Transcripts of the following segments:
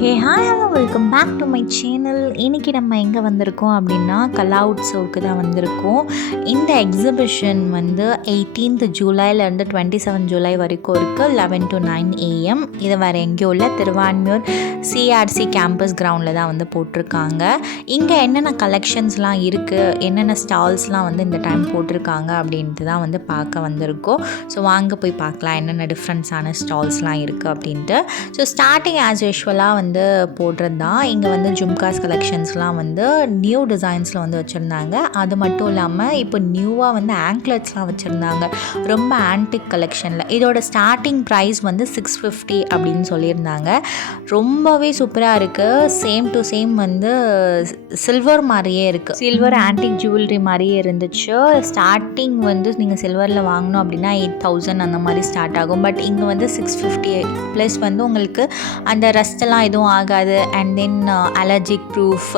Hey hi hello welcome back to my channel. இன்றைக்கி நம்ம எங்கே வந்திருக்கோம் அப்படின்னா கலாவுட் ஷோவுக்கு தான் வந்திருக்கோம். இந்த எக்ஸிபிஷன் வந்து 18th ஜூலைலேருந்து 27 ஜூலை வரைக்கும் இருக்குது, 11 to 9 AM. இது வேறு எங்கேயும் இல்லை, திருவான்மியூர் சிஆர்சி கேம்பஸ் கிரவுண்டில் தான் வந்து போட்டிருக்காங்க. இங்கே என்னென்ன கலெக்ஷன்ஸ்லாம் இருக்குது, என்னென்ன ஸ்டால்ஸ்லாம் வந்து இந்த டைம் போட்டிருக்காங்க அப்படின்ட்டு தான் வந்து பார்க்க வந்திருக்கோம். ஸோ வாங்க போய் பார்க்கலாம் என்னென்ன டிஃப்ரெண்ட்ஸான ஸ்டால்ஸ்லாம் இருக்குது அப்படின்ட்டு. ஸோ ஸ்டார்டிங் ஆஸ் யூஷுவலாக வந்து போடுறது தான். இங்கே வந்து ஜும்காஸ் கலெக்ஷன்ஸ்லாம் வந்து நியூ டிசைன்ஸில் வந்து வச்சுருந்தாங்க. அது மட்டும் இல்லாமல் இப்போ நியூவாக வந்து ஆங்க்லெட்ஸ்லாம் வச்சுருந்தாங்க, ரொம்ப ஆன்டிக் கலெக்ஷனில். இதோட ஸ்டார்டிங் ப்ரைஸ் வந்து 650 அப்படின்னு சொல்லியிருந்தாங்க. ரொம்பவே சூப்பராக இருக்குது. சேம் டு சேம் வந்து சில்வர் மாதிரியே இருக்குது, சில்வர் ஆன்டிக் ஜுவல்லரி மாதிரியே இருந்துச்சு. ஸ்டார்டிங் வந்து நீங்கள் சில்வரில் வாங்கணும் அப்படின்னா 8000 அந்த மாதிரி ஸ்டார்ட் ஆகும். பட் இங்கே வந்து 650 ப்ளஸ் வந்து உங்களுக்கு அந்த ரஸ்டெல்லாம் எதுவும் ஆகாது. And then allergic proof,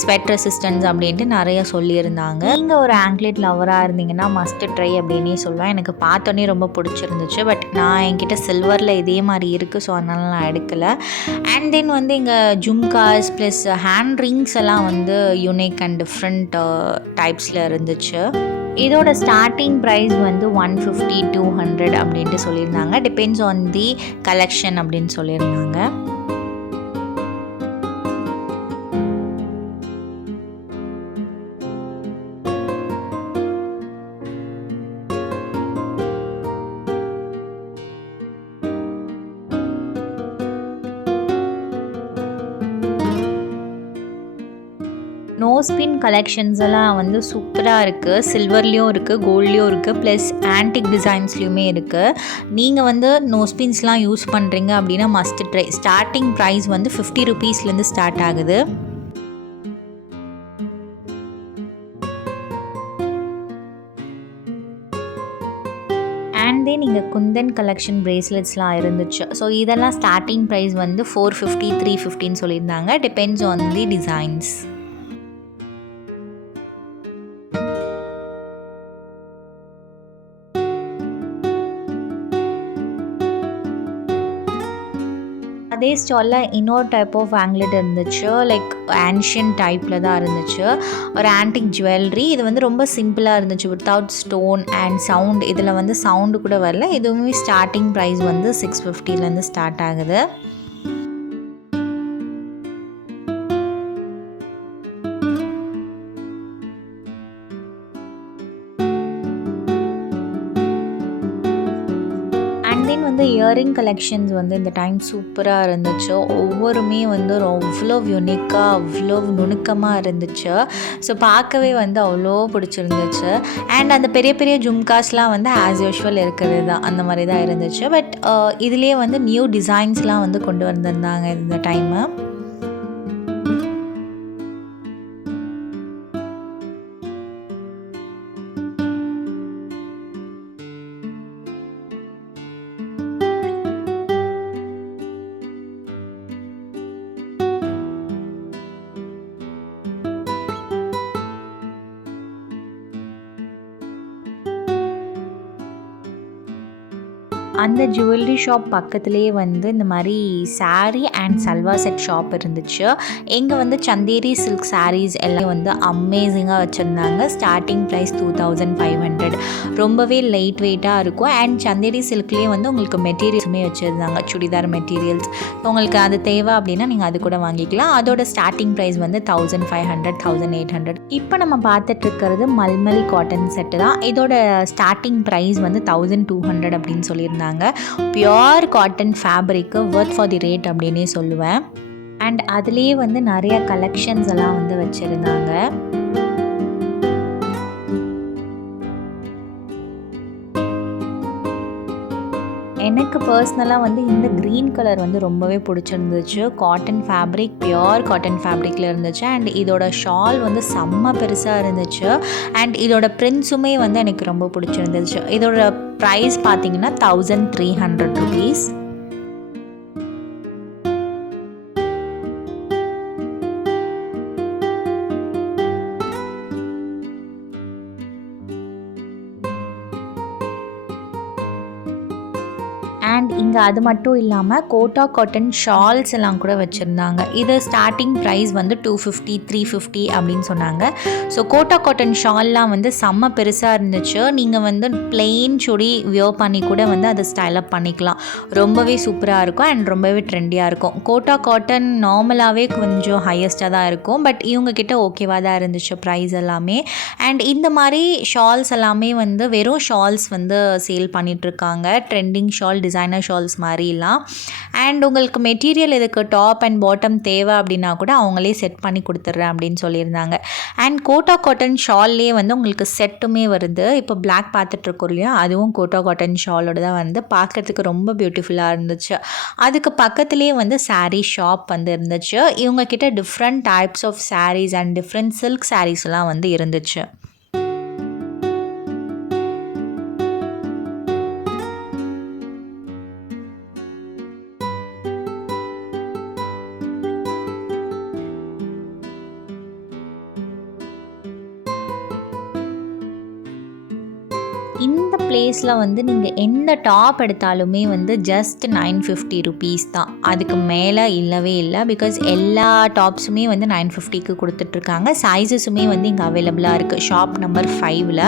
sweat resistance அப்படின்ட்டு நிறைய சொல்லியிருந்தாங்க. நீங்கள் ஒரு ஆங்க்லெட் லவராக இருந்தீங்கன்னா மஸ்ட்டு ட்ரை அப்படின்னே சொல்லுவேன். எனக்கு பார்த்தோன்னே ரொம்ப பிடிச்சிருந்துச்சு. பட் நான் என்கிட்ட சில்வரில் இதே மாதிரி இருக்குது, ஸோ அதனால நான் எடுக்கலை. அண்ட் தென் வந்து இங்கே ஜும்காஸ் ப்ளஸ் ஹேண்ட் ரிங்ஸ் எல்லாம் வந்து யூனிக் அண்ட் டிஃப்ரெண்ட் டைப்ஸில் இருந்துச்சு. இதோட ஸ்டார்டிங் ப்ரைஸ் வந்து 150 200 அப்படின்ட்டு சொல்லியிருந்தாங்க. டிபெண்ட்ஸ் ஆன் தி கலெக்ஷன் அப்படின்னு சொல்லியிருந்தாங்க. நோஸ்பின் கலெக்ஷன்ஸ் எல்லாம் வந்து சூப்பராக இருக்குது. சில்வர்லேயும் இருக்குது, கோல்ட்லேயும் இருக்குது, ப்ளஸ் ஆன்டிக் டிசைன்ஸ்லேயுமே இருக்குது. நீங்கள் வந்து நோஸ்பின்ஸ்லாம் யூஸ் பண்ணுறீங்க அப்படின்னா மஸ்ட் ட்ரை. ஸ்டார்டிங் ப்ரைஸ் வந்து 50 rupeesலேருந்து ஸ்டார்ட் ஆகுது. அண்ட் தென் இங்கே குந்தன் கலெக்ஷன் பிரேஸ்லெட்ஸ்லாம் இருந்துச்சு. ஸோ இதெல்லாம் ஸ்டார்டிங் ப்ரைஸ் வந்து 450 350 சொல்லியிருந்தாங்க. Depends on the designs. அதே ஸ்டாலில் இன்னொரு டைப் ஆஃப் ஆங்க்லெட் இருந்துச்சு, லைக் ஆன்ஷியன் டைப்பில் தான் இருந்துச்சு. ஒரு ஆன்டிக் ஜுவல்லரி. இது வந்து ரொம்ப சிம்பிளாக இருந்துச்சு, வித்தவுட் ஸ்டோன் அண்ட் சவுண்ட். இதில் வந்து சவுண்டு கூட வரல. இதுவுமே ஸ்டார்டிங் ப்ரைஸ் வந்து 650லேருந்து ஸ்டார்ட் ஆகுது. வந்து இயரிங் கலெக்ஷன்ஸ் வந்து இந்த டைம் சூப்பராக இருந்துச்சு. ஒவ்வொருமே வந்து அவ்வளோ யூனிக்காக, அவ்வளோ நுணுக்கமாக இருந்துச்சு. ஸோ பார்க்கவே வந்து அவ்வளோ பிடிச்சிருந்துச்சு. அண்ட் அந்த பெரிய பெரிய ஜும்காஸ்லாம் வந்து ஆஸ் யூஷுவல் இருக்கிறது தான், அந்த மாதிரி தான் இருந்துச்சு. பட் இதுலேயே வந்து நியூ டிசைன்ஸ்லாம் வந்து கொண்டு வந்திருந்தாங்க இந்த டைமு. அந்த ஜுவல்லரி ஷாப் பக்கத்துலேயே வந்து இந்த மாதிரி sari and salwar set shop இருந்துச்சு. இங்கே வந்து சந்தேரி சில்க் சாரீஸ் எல்லாம் வந்து அமேசிங்காக வச்சுருந்தாங்க. Starting price 2500. ரொம்பவே லைட் வெயிட்டாக இருக்கும். அண்ட் சந்தேரி சில்க்லேயே வந்து உங்களுக்கு மெட்டீரியல்ஸுமே வச்சுருந்தாங்க, சுடிதார் மெட்டீரியல்ஸ். உங்களுக்கு அது தேவை அப்படின்னா நீங்கள் அது கூட வாங்கிக்கலாம். அதோட ஸ்டார்டிங் ப்ரைஸ் வந்து 1500 1800. இப்போ நம்ம பார்த்துட்ருக்கிறது மல்மல் காட்டன் செட்டு தான். இதோட ஸ்டார்டிங் ப்ரைஸ் வந்து 1200 அப்படின்னு சொல்லியிருந்தாங்க. Pure cotton fabric Worth for the rate அப்படின்னே சொல்லுவேன். அண்ட் அதுலேயே வந்து நிறைய கலெக்ஷன்ஸ் எல்லாம் வந்து வச்சுருந்தாங்க. எனக்கு பர்சனலாக வந்து இந்த க்ரீன் கலர் வந்து ரொம்பவே பிடிச்சிருந்துச்சு. காட்டன் ஃபேப்ரிக், பியோர் காட்டன் ஃபேப்ரிக்கில் இருந்துச்சு. அண்ட் இதோட ஷால் வந்து செம்ம பெருசாக இருந்துச்சு. அண்ட் இதோட பிரிண்ட்ஸுமே வந்து எனக்கு ரொம்ப பிடிச்சிருந்துச்சு. இதோட ப்ரைஸ் பார்த்தீங்கன்னா 1300 rupees. அண்ட் இங்கே இங்கே அது மட்டும் இல்லாமல் கோட்டா காட்டன் ஷால்ஸ் எல்லாம் கூட வச்சுருந்தாங்க. இது ஸ்டார்டிங் ப்ரைஸ் வந்து 250 350 அப்படின்னு சொன்னாங்க. ஸோ கோட்டா காட்டன் ஷால்லாம் வந்து செம்ம பெருசாக இருந்துச்சு. நீங்கள் வந்து பிளெயின் சுடி வியர் பண்ணி கூட வந்து அதை ஸ்டைல் அப் பண்ணிக்கலாம். ரொம்பவே சூப்பராக இருக்கும் அண்ட் ரொம்பவே ட்ரெண்டியாக இருக்கும். கோட்டா காட்டன் நார்மலாகவே கொஞ்சம் ஹையஸ்ட்டாக தான் இருக்கும், பட் இவங்கக்கிட்ட ஓகேவாக தான் இருந்துச்சு ப்ரைஸ் எல்லாமே. அண்ட் இந்த மாதிரி ஷால்ஸ் எல்லாமே வந்து வெறும் ஷால்ஸ் வந்து சேல் பண்ணிகிட்ருக்காங்க, ட்ரெண்டிங் ஷால், டிசைனர் ஷால்ஸ் மாதிரிலாம். அண்ட் உங்களுக்கு மெட்டீரியல் இதுக்கு டாப் அண்ட் பாட்டம் தேவை அப்படின்னா கூட அவங்களே செட் பண்ணி கொடுத்துட்றேன் அப்படின்னு சொல்லியிருந்தாங்க. அண்ட் கோட்டா காட்டன் ஷால்லே வந்து உங்களுக்கு செட்டுமே வருது. இப்போ பிளாக் பார்த்துட்ருக்கோம் இல்லையா, அதுவும் கோட்டா காட்டன் ஷாலோட தான் வந்து பார்க்குறதுக்கு ரொம்ப பியூட்டிஃபுல்லாக இருந்துச்சு. அதுக்கு பக்கத்துலேயே வந்து சாரீ ஷாப் வந்து இருந்துச்சு. இவங்கக்கிட்ட different types of saris and different silk சாரீஸ்லாம் வந்து இருந்துச்சு. இந்த பிளேஸில் வந்து நீங்கள் எந்த டாப் எடுத்தாலுமே வந்து ஜஸ்ட் 950 ருபீஸ் தான், அதுக்கு மேலே இல்லவே இல்லை. பிகாஸ் எல்லா டாப்ஸுமே வந்து 950க்கு கொடுத்துட்ருக்காங்க. சைஸஸுமே வந்து இங்கே அவைலபிளாக இருக்குது ஷாப் நம்பர் 5ல்.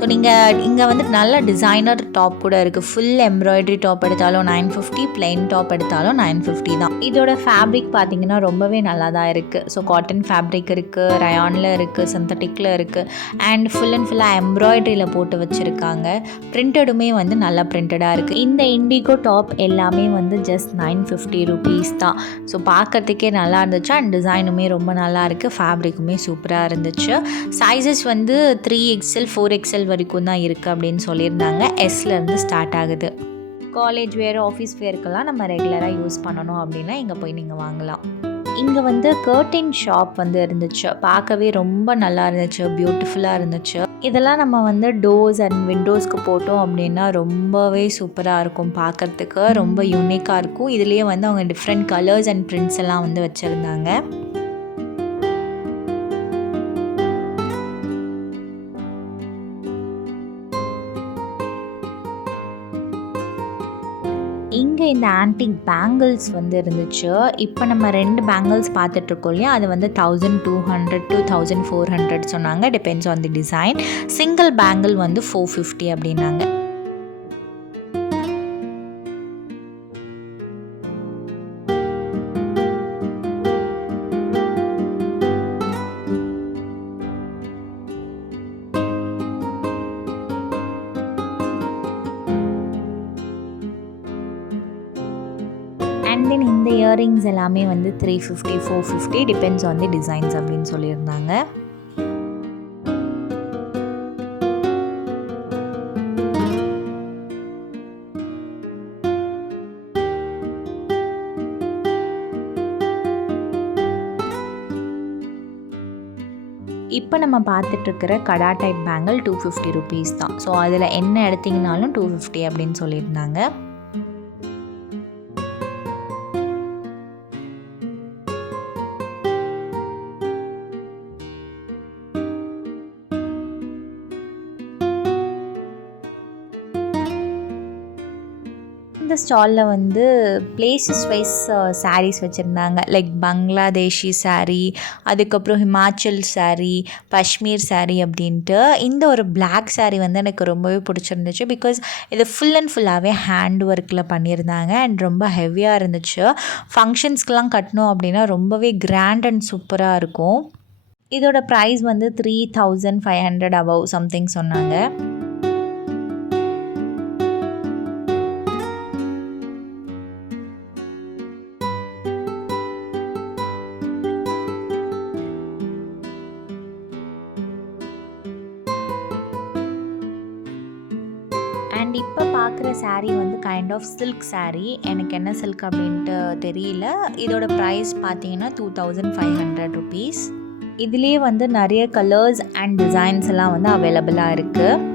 ஸோ நீங்கள் இங்கே வந்து நல்ல டிசைனர் டாப் கூட இருக்குது. ஃபுல் எம்ப்ராய்டரி டாப் எடுத்தாலும் 950, பிளெயின் டாப் எடுத்தாலும் 950 தான். இதோட ஃபேப்ரிக் பார்த்திங்கன்னா ரொம்பவே நல்லா தான் இருக்குது. ஸோ காட்டன் ஃபேப்ரிக் இருக்குது, ரயானில் இருக்குது, சிந்தட்டிக்கில் இருக்குது, அண்ட் ஃபுல் அண்ட் ஃபுல்லாக எம்ப்ராய்டரியில் போட்டு வச்சுருக்காங்க. பிரிண்டடுமே வந்து நல்லா பிரிண்டடாக இருக்குது. இந்த இண்டிகோ டாப் எல்லாமே வந்து ஜஸ்ட் 950 ருபீஸ் தான். ஸோ பார்க்குறதுக்கே நல்லா இருந்துச்சு அண்ட் டிசைனுமே ரொம்ப நல்லா இருக்குது, ஃபேப்ரிக்குமே சூப்பராக இருந்துச்சு. சைஸஸ் வந்து 3XL 4XL வரைக்கும் தான் இருக்குது அப்படின்னு சொல்லியிருந்தாங்க. எஸ்லேருந்து ஸ்டார்ட் ஆகுது. காலேஜ் வேர், ஆஃபீஸ் வேர்க்கெல்லாம் நம்ம ரெகுலராக யூஸ் பண்ணணும் அப்படின்னா இங்கே போய் நீங்கள் வாங்கலாம். இங்கே வந்து கர்டன் ஷாப் வந்து இருந்துச்சு. பார்க்கவே ரொம்ப நல்லா இருந்துச்சு, பியூட்டிஃபுல்லாக இருந்துச்சு. இதெல்லாம் நம்ம வந்து டோர்ஸ் அண்ட் விண்டோஸ்க்கு போட்டோம் அப்படின்னா ரொம்பவே சூப்பராக இருக்கும், பார்க்குறதுக்கு ரொம்ப யூனிக்காக இருக்கும். இதுலேயே வந்து அவங்க டிஃப்ரெண்ட் கலர்ஸ் அண்ட் பிரிண்ட்ஸ் எல்லாம் வந்து வச்சுருந்தாங்க. இங்கே இந்த ஆன்டிக் பேங்கிள்ஸ் வந்து இருந்துச்சு. இப்போ நம்ம 2 பேங்கிள்ஸ் பார்த்துட்ருக்கோம் இல்லையா, அது வந்து 1200 to 1400 சொன்னாங்க, depends on the design. Single bangle வந்து 450 அப்படின்னாங்க. அண்ட் தென் இந்த இயரிங்ஸ் எல்லாமே வந்து 350 450 டிபெண்ட்ஸ் ஆன் தி டிசைன்ஸ் அப்படின்னு சொல்லியிருந்தாங்க. இப்போ நம்ம பார்த்துட்ருக்கிற கடா டைப் பேங்கிள் 250 ருபீஸ் தான். ஸோ அதில் என்ன எடுத்திங்கனாலும் 250 அப்படின்னு சொல்லியிருந்தாங்க. இந்த ஸ்டாலில் வந்து பிளேசஸ் வைஸ் சாரீஸ் வச்சுருந்தாங்க. லைக் பங்களாதேஷி சாரீ, அதுக்கப்புறம் ஹிமாச்சல் சாரீ, காஷ்மீர் சாரீ அப்படின்ட்டு. இந்த ஒரு பிளாக் சாரீ வந்து எனக்கு ரொம்பவே பிடிச்சிருந்துச்சு. பிகாஸ் இது ஃபுல் அண்ட் ஃபுல்லாகவே ஹேண்ட் ஒர்க்கில் பண்ணியிருந்தாங்க அண்ட் ரொம்ப ஹெவியாக இருந்துச்சு. ஃபங்க்ஷன்ஸ்க்கெலாம் கட்டணும் அப்படின்னா ரொம்பவே கிராண்ட் அண்ட் சூப்பராக இருக்கும். இதோட ப்ரைஸ் வந்து 3500 above சம்திங் சொன்னாங்க. அண்ட் இப்போ பார்க்குற சாரீ வந்து கைண்ட் ஆஃப் சில்க் சாரீ. எனக்கு என்ன சில்க் அப்படின்ட்டு தெரியல. இதோட ப்ரைஸ் பார்த்தீங்கன்னா 2500 ருபீஸ். இதுலேயே வந்து நிறைய கலர்ஸ் அண்ட் டிசைன்ஸ் எல்லாம் வந்து அவைலபிளாக இருக்குது.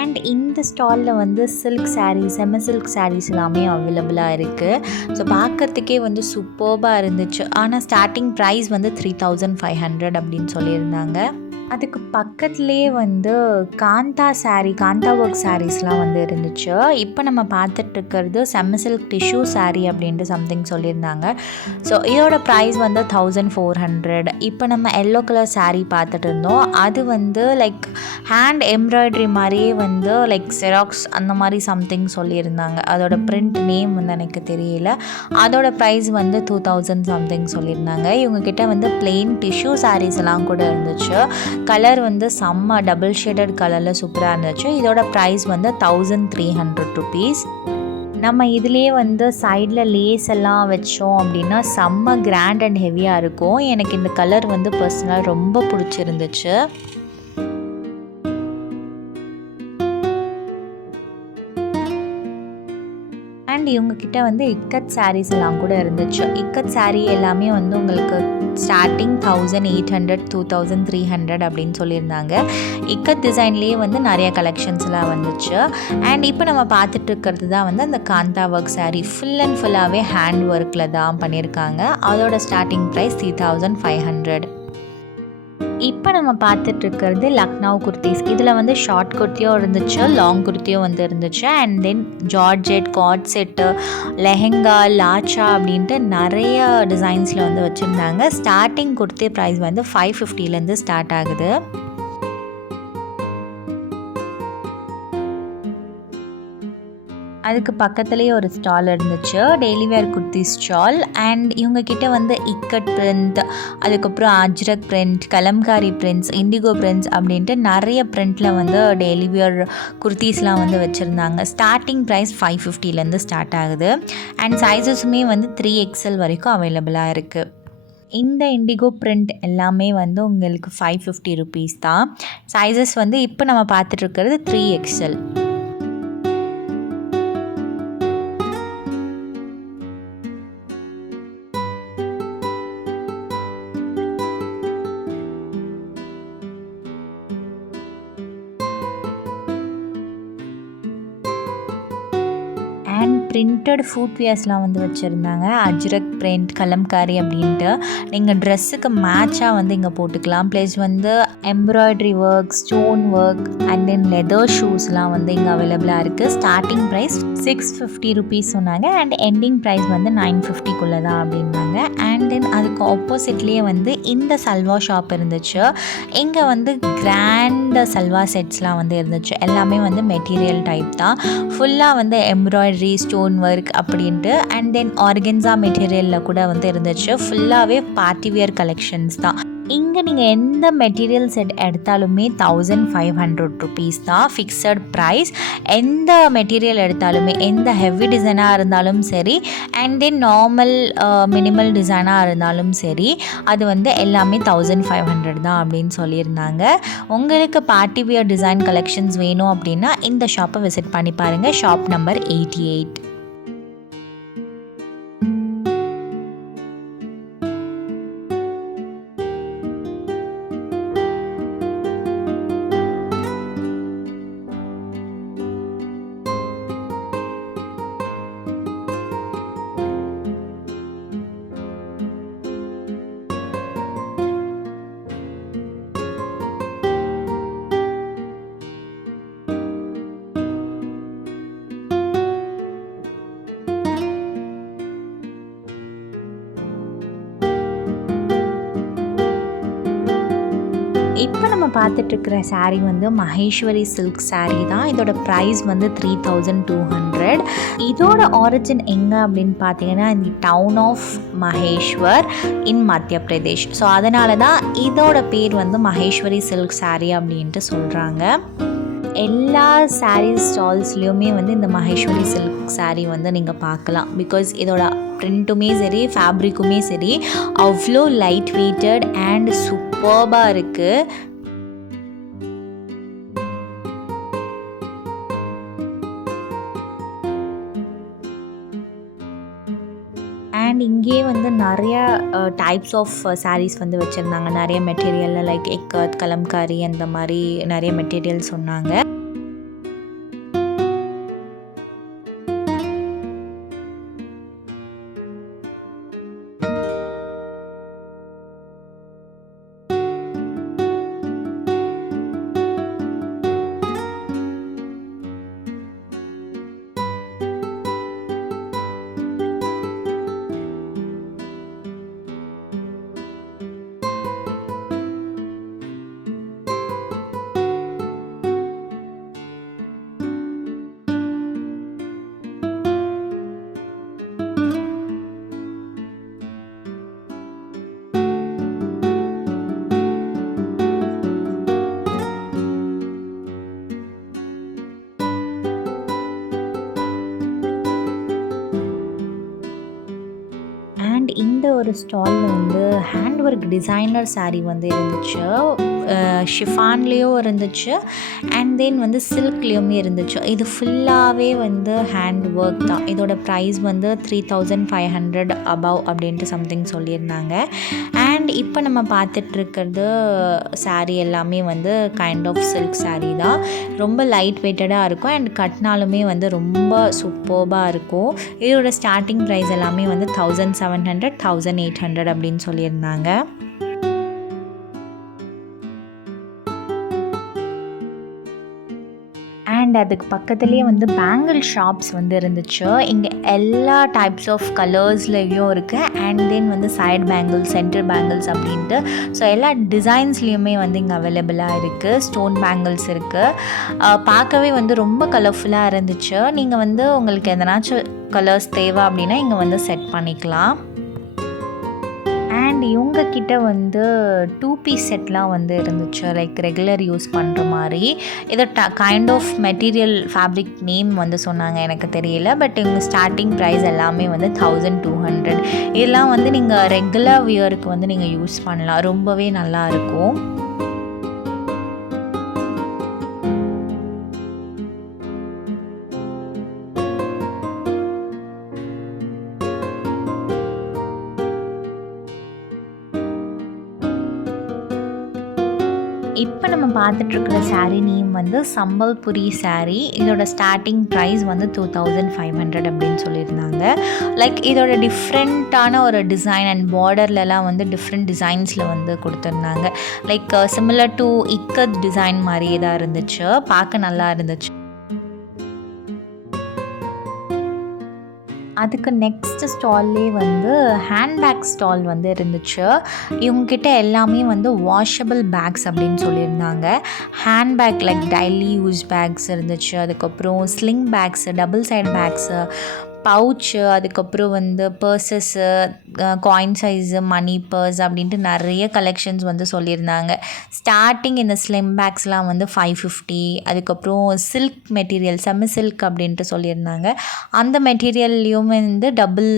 அண்ட் அண்ட் இந்த ஸ்டாலில் வந்து silk saris semi silk saris எல்லாமே அவைலபிளாக இருக்குது. ஸோ பார்க்குறதுக்கே வந்து சூப்பர்பாக இருந்துச்சு. ஆனால் ஸ்டார்டிங் ப்ரைஸ் வந்து 3500 அப்படின்னு சொல்லியிருந்தாங்க. அதுக்கு பக்கத்துலேயே வந்து காந்தா ஒர்க் சாரீஸ்லாம் வந்து இருந்துச்சு. இப்போ நம்ம பார்த்துட்ருக்கிறது செமி சில்க் டிஷ்யூ சாரீ அப்படின்ட்டு சம்திங் சொல்லியிருந்தாங்க. ஸோ இதோட ப்ரைஸ் வந்து 1400. இப்போ நம்ம எல்லோ கலர் சாரீ பார்த்துட்டு இருந்தோம். அது வந்து லைக் ஹேண்ட் எம்ப்ராய்ட்ரி மாதிரியே வந்து லைக் செராக்ஸ் அந்த மாதிரி சம்திங் சொல்லியிருந்தாங்க. அதோட பிரிண்ட் நேம் வந்து எனக்கு தெரியல. அதோட ப்ரைஸ் வந்து 2000 சம்திங் சொல்லியிருந்தாங்க. இவங்கக்கிட்ட வந்து பிளெயின் டிஷ்யூ சாரீஸ் எல்லாம் கூட இருந்துச்சு. கலர் வந்து செம்ம டபுள் ஷேடட் கலரில் சூப்பராக இருந்துச்சு. இதோட ப்ரைஸ் வந்து 1300 rupees. நம்ம இதுலேயே வந்து சைடில் லேஸ் எல்லாம் வச்சோம் அப்படின்னா செம்ம கிராண்ட் அண்ட் ஹெவியாக இருக்கும். எனக்கு இந்த கலர் வந்து பர்சனலாக ரொம்ப பிடிச்சிருந்துச்சு. அண்ட் இவங்கக்கிட்ட வந்து இக்கட் சாரீஸ் எல்லாம் கூட இருந்துச்சு. இக்கட் சாரீ எல்லாமே வந்து உங்களுக்கு ஸ்டார்டிங் 1800 2300 அப்படின்னு சொல்லியிருந்தாங்க. இக்கத் டிசைன்லேயே வந்து நிறைய கலெக்ஷன்ஸ்லாம் வந்துச்சு. அண்ட் இப்போ நம்ம பார்த்துட்டு இருக்கிறது தான் வந்து அந்த kantha work sari. Full and ஃபுல்லாகவே ஹேண்ட் ஒர்க்கில் தான் பண்ணியிருக்காங்க. அதோட ஸ்டார்டிங் ப்ரைஸ் 3500. இப்போ நம்ம பார்த்துட்ருக்கிறது லக்னோ குர்த்திஸ். இதில் வந்து ஷார்ட் குர்த்தியும் இருந்துச்சு, லாங் குர்த்தியும் வந்து இருந்துச்சு. And then georgette, cord set, lehenga, lachha அப்படின்ட்டு நிறைய டிசைன்ஸில் வந்து வச்சுருந்தாங்க. ஸ்டார்டிங் குர்த்தி ப்ரைஸ் வந்து 550லேருந்து ஸ்டார்ட் ஆகுது. அதுக்கு பக்கத்துலேயே ஒரு ஸ்டால் இருந்துச்சு, daily where kurti stall. And இவங்கக்கிட்ட வந்து இக்கட் பிரிண்ட், அதுக்கப்புறம் Ajrakh print, Kalamkari prints, indigo prints அப்படின்ட்டு நிறைய பிரிண்டில் வந்து டெய்லி வேர் குர்த்திஸ்லாம் வந்து வச்சுருந்தாங்க. ஸ்டார்டிங் ப்ரைஸ் 550லேருந்து ஸ்டார்ட் ஆகுது. அண்ட் சைஸஸுமே வந்து 3XL வரைக்கும் அவைலபிளாக இருக்குது. இந்த இண்டிகோ பிரிண்ட் எல்லாமே வந்து உங்களுக்கு 550 rupees தான். சைஸஸ் வந்து இப்போ நம்ம பார்த்துட்ருக்கிறது 3XL. அண்ட் பிரிண்டட் ஃபுட்வேர்ஸ்லாம் வந்து வச்சுருந்தாங்க. அஜ்ரக் பிரிண்ட், கலம்காரி அப்படின்ட்டு நீங்கள் ட்ரெஸ்ஸுக்கு மேட்சாக வந்து இங்கே போட்டுக்கலாம். ப்ளஸ் வந்து embroidery work, stone work and then leather ஷூஸ்லாம் வந்து இங்கே அவைலபிளாக இருக்குது. ஸ்டார்டிங் ப்ரைஸ் 650 rupees சொன்னாங்க. அண்ட் எண்டிங் ப்ரைஸ் வந்து 950 தான் அப்படின்னாங்க. அண்ட் தென் அதுக்கு ஆப்போசிட்லேயே வந்து இந்த சல்வா ஷாப் இருந்துச்சு. இங்கே வந்து கிராண்ட் சல்வா செட்ஸ்லாம் வந்து இருந்துச்சு. எல்லாமே வந்து மெட்டீரியல் டைப் தான். ஃபுல்லாக வந்து எம்ப்ராய்ட்ரி, ஸ்டோன் ஒர்க் அப்படின்ட்டு அண்ட் தென் ஆர்கென்ஸா மெட்டீரியலில் கூட வந்து இருந்துச்சு. ஃபுல்லாகவே பார்ட்டி வியர் கலெக்ஷன்ஸ் தான். இங்கே நீங்கள் எந்த மெட்டீரியல் செட் எடுத்தாலுமே 1500 rupees தான் ஃபிக்ஸட் ப்ரைஸ். எந்த மெட்டீரியல் எடுத்தாலுமே, எந்த ஹெவி டிசைனாக இருந்தாலும் சரி அண்ட் தென் நார்மல் மினிமல் டிசைனாக இருந்தாலும் சரி, அது வந்து எல்லாமே 1500 தான் அப்படின்னு சொல்லியிருந்தாங்க. உங்களுக்கு பார்ட்டி வியர் டிசைன் கலெக்ஷன்ஸ் வேணும் அப்படின்னா இந்த ஷாப்பை விசிட் பண்ணி பாருங்கள். Shop number 88. இப்போ நம்ம பார்த்துட்ருக்கிற சாரீ வந்து மகேஸ்வரி சில்க் சாரீ தான். இதோட ப்ரைஸ் வந்து 3200. இதோட ஆரிஜின் எங்கே அப்படின்னு பார்த்தீங்கன்னா இந்த டவுன் ஆஃப் மகேஷ்வர் இன் மத்திய பிரதேஷ். ஸோ அதனால தான் இதோட பேர் வந்து மகேஸ்வரி சில்க் சாரீ அப்படின்ட்டு சொல்கிறாங்க. எல்லா சாரீ ஸ்டால்ஸ்லேயுமே வந்து இந்த மகேஸ்வரி சில்க் சாரீ வந்து நீங்கள் பார்க்கலாம். பிகாஸ் இதோட பிரிண்ட்டுமே சரி, ஃபேப்ரிக்குமே சரி, அவ்வளோ லைட் வெயிட்டட் அண்ட் சூப்பர்பாக இருக்குது. அண்ட் இங்கேயே வந்து நிறையா டைப்ஸ் ஆஃப் சாரீஸ் வந்து வச்சுருந்தாங்க. நிறைய மெட்டீரியலில் லைக் எக்கத், கலம்காரி அந்த மாதிரி நிறைய மெட்டீரியல் சொன்னாங்க. ஒரு ஸ்டாலில் வந்து ஹேண்ட் ஒர்க் டிசைனர் saree வந்து இருந்துச்சு. ஷிஃபான்லேயும் இருந்துச்சு அண்ட் தென் வந்து சில்க்லேயுமே இருந்துச்சு. இது ஃபுல்லாகவே வந்து ஹேண்ட் ஒர்க் தான். இதோட ப்ரைஸ் வந்து 3500 above அப்படின்ட்டு சம்திங் சொல்லியிருந்தாங்க. அண்ட் இப்போ நம்ம பார்த்துட்ருக்கிறது saree எல்லாமே வந்து கைண்ட் ஆஃப் சில்க் saree தான். ரொம்ப லைட் வெயிட்டடாக இருக்கும் அண்ட் கட்டினாலுமே வந்து ரொம்ப சூப்பர்பாக இருக்கும். இதோட ஸ்டார்டிங் ப்ரைஸ் எல்லாமே வந்து 1700 1800 அப்படின்னு சொல்லியிருந்தாங்க. அண்ட் அதுக்கு பக்கத்துலேயே வந்து பேங்கிள் ஷாப்ஸ் வந்து இருந்துச்சு. இங்கே எல்லா டைப்ஸ் ஆஃப் கலர்ஸ்லேயும் இருக்குது அண்ட் தென் வந்து சைட் பேங்கிள்ஸ், சென்டர் பேங்கிள்ஸ் அப்படின்ட்டு ஸோ எல்லா டிசைன்ஸ்லேயுமே வந்து இங்கே அவைலபிளாக இருக்குது. ஸ்டோன் பேங்கிள்ஸ் இருக்குது. பார்க்கவே வந்து ரொம்ப கலர்ஃபுல்லாக இருந்துச்சு. நீங்கள் வந்து உங்களுக்கு எதனாச்சும் கலர்ஸ் தேவை அப்படின்னா இங்கே வந்து செட் பண்ணிக்கலாம். அண்ட் இவங்கக்கிட்ட வந்து 2 பீஸ் செட்லாம் வந்து இருந்துச்சு, லைக் ரெகுலர் யூஸ் பண்ணுற மாதிரி. இதை kind of material fabric name வந்து சொன்னாங்க, எனக்கு தெரியல. பட் இவங்க ஸ்டார்டிங் ப்ரைஸ் எல்லாமே வந்து 1200. இதெல்லாம் வந்து நீங்கள் ரெகுலர் வியருக்கு வந்து நீங்கள் யூஸ் பண்ணலாம், ரொம்பவே நல்லாயிருக்கும். இப்போ நம்ம பார்த்துட்ருக்கிற saree நேம் வந்து சம்பல்புரி saree. இதோட ஸ்டார்டிங் ப்ரைஸ் வந்து 2500 அப்படின்னு சொல்லியிருந்தாங்க. லைக் இதோட டிஃப்ரெண்ட்டான ஒரு டிசைன் அண்ட் பார்டர்லலாம் வந்து டிஃப்ரெண்ட் டிசைன்ஸில் வந்து கொடுத்துருந்தாங்க. Like similar to ikat design மாதிரியே தான் இருந்துச்சு, பார்க்க நல்லா இருந்துச்சு. அதுக்கு நெக்ஸ்ட் ஸ்டால்லே வந்து ஹேண்ட்பேக் ஸ்டால் வந்து இருந்துச்சு. இவங்ககிட்ட எல்லாமே வந்து வாஷபிள் பேக்ஸ் அப்படின்னு சொல்லியிருந்தாங்க. Handbag like daily use bags இருந்துச்சு. அதுக்கப்புறம் sling bags, double side bags, pouch, அதுக்கப்புறம் வந்து purses, coin size, money purse அப்படின்ட்டு நிறைய கலெக்ஷன்ஸ் வந்து சொல்லியிருந்தாங்க. ஸ்டார்டிங் இந்த ஸ்லிம் பேக்ஸ்லாம் வந்து 550. அதுக்கப்புறம் சில்க் மெட்டீரியல், செமி சில்க் அப்படின்ட்டு சொல்லியிருந்தாங்க. அந்த மெட்டீரியல்லையும் வந்து டபுள்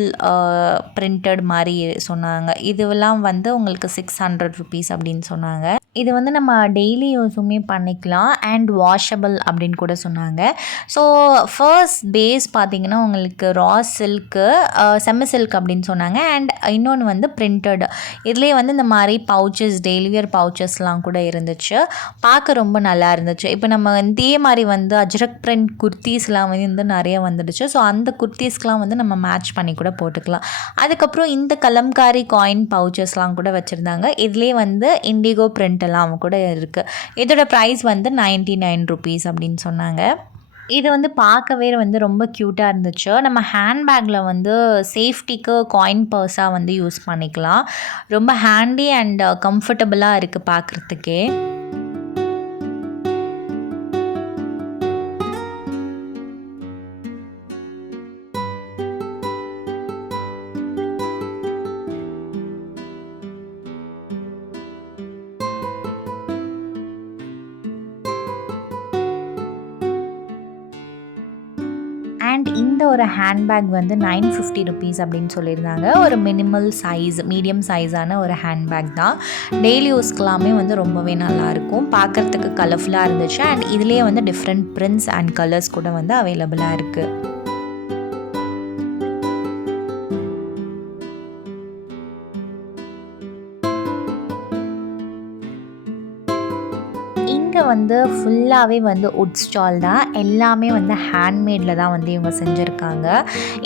பிரிண்டட் மாதிரி சொன்னாங்க. இதுவெல்லாம் வந்து உங்களுக்கு 600 rupees அப்படின்னு சொன்னாங்க. இது வந்து நம்ம டெய்லி யூஸுமே பண்ணிக்கலாம் அண்ட் வாஷபிள் அப்படின்னு கூட சொன்னாங்க. ஸோ ஃபர்ஸ்ட் பேஸ் பார்த்திங்கன்னா உங்களுக்கு ரா சில்க்கு, செம்மி சில்க் அப்படின்னு சொன்னாங்க. அண்ட் இன்னொன்று வந்து பிரிண்டட். இதுலேயே வந்து இந்த மாதிரி பவுச்சஸ், டெய்லிவியர் பவுச்சஸ்லாம் கூட இருந்துச்சு. பார்க்க ரொம்ப நல்லா இருந்துச்சு. இப்போ நம்ம இதே மாதிரி வந்து அஜ்ரக் பிரிண்ட் குர்த்தீஸ்லாம் வந்து நிறைய வந்துடுச்சு. ஸோ அந்த குர்த்தீஸ்க்கெலாம் வந்து நம்ம மேட்ச் பண்ணி கூட போட்டுக்கலாம். அதுக்கப்புறம் இந்த கலம்காரி காயின் பவுச்சஸ்லாம் கூட வச்சுருந்தாங்க. இதுலேயே வந்து இண்டிகோ பிரிண்ட் எல்லாம் கூட இருக்குது. இதோட ப்ரைஸ் வந்து 99 rupees அப்படின்னு சொன்னாங்க. இது வந்து பார்க்கவே வந்து ரொம்ப க்யூட்டாக இருந்துச்சு. நம்ம ஹேண்ட்பேக்கில் வந்து சேஃப்டிக்கு காயின் பர்ஸாக வந்து யூஸ் பண்ணிக்கலாம். ரொம்ப ஹேண்டி அண்ட் கம்ஃபர்டபுளாக இருக்குது பார்க்குறதுக்கே. அண்ட் இந்த ஒரு ஹேண்ட்பேக் வந்து 950 rupees அப்படின்னு சொல்லியிருந்தாங்க. ஒரு மினிமல் சைஸ், மீடியம் சைஸான ஒரு ஹேண்ட்பேக் தான். டெய்லி யூஸ்க்கெல்லாமே வந்து ரொம்பவே நல்லாயிருக்கும். பார்க்குறதுக்கு கலர்ஃபுல்லாக இருந்துச்சு. அண்ட் இதுலேயே வந்து டிஃப்ரெண்ட் பிரிண்ட்ஸ் அண்ட் கலர்ஸ் கூட வந்து அவைலபிளாக இருக்குது. இங்கே வந்து ஃபுல்லாகவே வந்து உட் ஸ்டால் தான். எல்லாமே வந்து ஹேண்ட்மேடில் தான் வந்து இவங்க செஞ்சுருக்காங்க.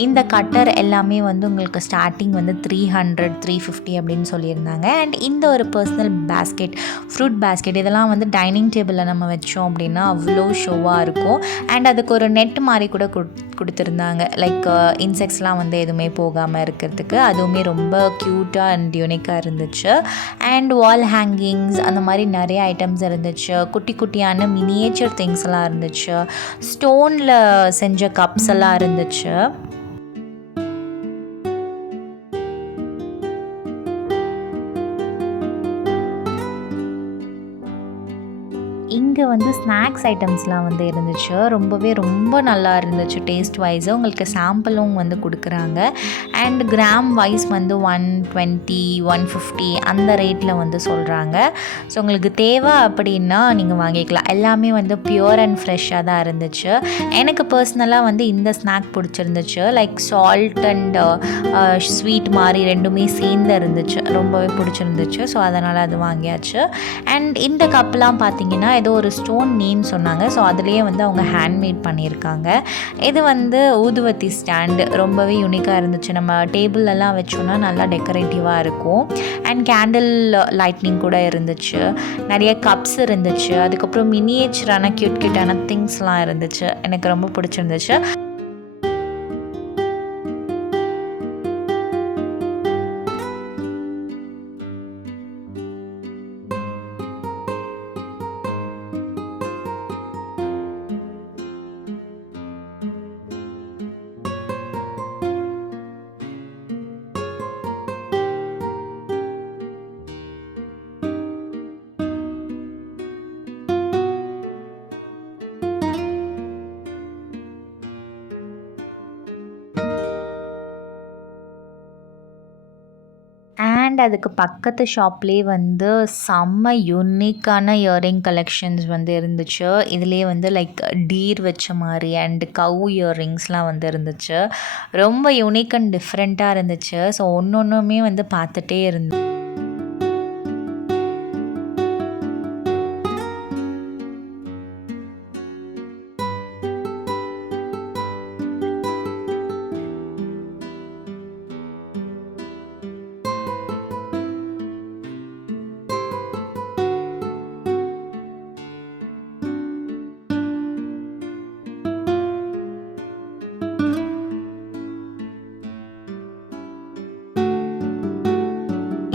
இந்த கட்டர் எல்லாமே வந்து உங்களுக்கு ஸ்டார்டிங் வந்து 300 350 அப்படின்னு சொல்லியிருந்தாங்க. அண்ட் இந்த ஒரு பர்சனல் பேஸ்கெட், ஃப்ரூட் பேஸ்கெட், இதெல்லாம் வந்து டைனிங் டேபிளில் நம்ம வச்சோம் அப்படின்னா அவ்வளோ ஷோவாக இருக்கும். அண்ட் அதுக்கு ஒரு நெட் மாதிரி கூட கொடுத்துருந்தாங்க, லைக் இன்செக்ட்ஸ்லாம் வந்து எதுவுமே போகாமல் இருக்கிறதுக்கு. அதுவுமே ரொம்ப க்யூட்டாக அண்ட் யூனிக்காக இருந்துச்சு. அண்ட் வால் ஹேங்கிங்ஸ் அந்த மாதிரி நிறைய ஐட்டம்ஸ் இருந்துச்சு. குட்டி குட்டியான மினியேச்சர் திங்ஸ் எல்லாம் இருந்துச்சு. ஸ்டோனில் செஞ்ச கப்ஸ் எல்லாம் இருந்துச்சு. இங்கே இங்கே வந்து ஸ்நாக்ஸ் ஐட்டம்ஸ்லாம் வந்து இருந்துச்சு. ரொம்ப நல்லா இருந்துச்சு டேஸ்ட் வைஸு. உங்களுக்கு சாம்பிளும் வந்து கொடுக்குறாங்க. அண்ட் கிராம் வைஸ் வந்து 120 150 அந்த ரேட்டில் வந்து சொல்கிறாங்க. ஸோ உங்களுக்கு தேவை அப்படின்னா நீங்கள் வாங்கிக்கலாம். எல்லாமே வந்து பியூர் அண்ட் ஃப்ரெஷ்ஷாக தான் இருந்துச்சு. எனக்கு பர்சனலாக வந்து இந்த ஸ்நாக் பிடிச்சிருந்துச்சு. லைக் சால்ட் அண்ட் ஸ்வீட் மாதிரி ரெண்டுமே சேர்ந்து இருந்துச்சு. ரொம்பவே பிடிச்சிருந்துச்சு. ஸோ அதனால் அது வாங்கியாச்சு. அண்ட் இந்த கப்லாம் பார்த்தீங்கன்னா ஏதோ ஒரு ஸ்டோன் நேம் சொன்னாங்க. ஸோ அதுலேயே வந்து அவங்க ஹேண்ட்மேட் பண்ணியிருக்காங்க. இது வந்து ஊதுவத்தி ஸ்டாண்டு ரொம்பவே யூனிக்காக இருந்துச்சு. நம்ம டேபிளெல்லாம் வச்சோன்னா நல்லா டெக்கரேட்டிவாக இருக்கும். அண்ட் கேண்டில் லைட்னிங் கூட இருந்துச்சு. நிறைய கப்ஸ் இருந்துச்சு. அதுக்கப்புறம் மினியேச்சரான கியூட்டான திங்ஸ்லாம் இருந்துச்சு. எனக்கு ரொம்ப பிடிச்சிருந்துச்சு. அண்ட் அதுக்கு பக்கத்து ஷாப்லேயே வந்து செம்ம யூனிக்கான இயரிங் கலெக்ஷன்ஸ் வந்து இருந்துச்சு. இதுலேயே வந்து லைக் டீர் வச்ச மாதிரி அண்ட் கவ் இயரிங்ஸ்லாம் வந்து இருந்துச்சு. ரொம்ப யூனிக் அண்ட் டிஃப்ரெண்ட்டாக இருந்துச்சு. ஸோ ஒன்றுமே வந்து பார்த்துட்டே இருந்தோம்.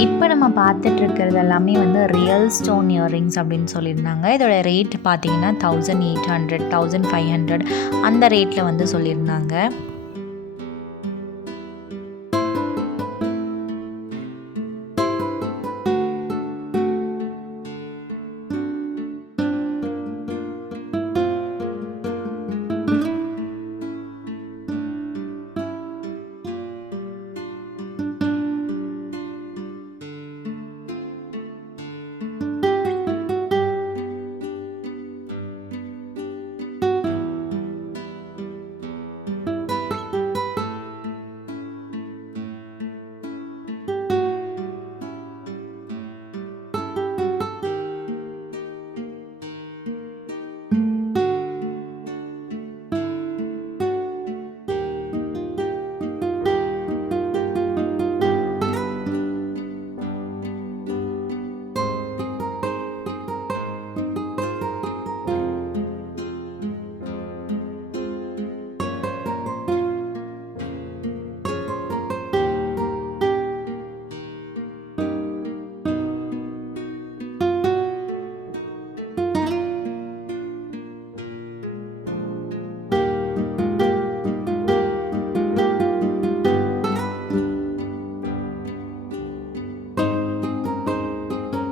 இப்போ நம்ம பார்த்துட்ருக்கிறது எல்லாமே வந்து ரியல் ஸ்டோன் இயரிங்ஸ் அப்படின்னு சொல்லியிருந்தாங்க. இதோட ரேட் பார்த்தீங்கன்னா 1800 1500 அந்த ரேட்டில் வந்து சொல்லியிருந்தாங்க.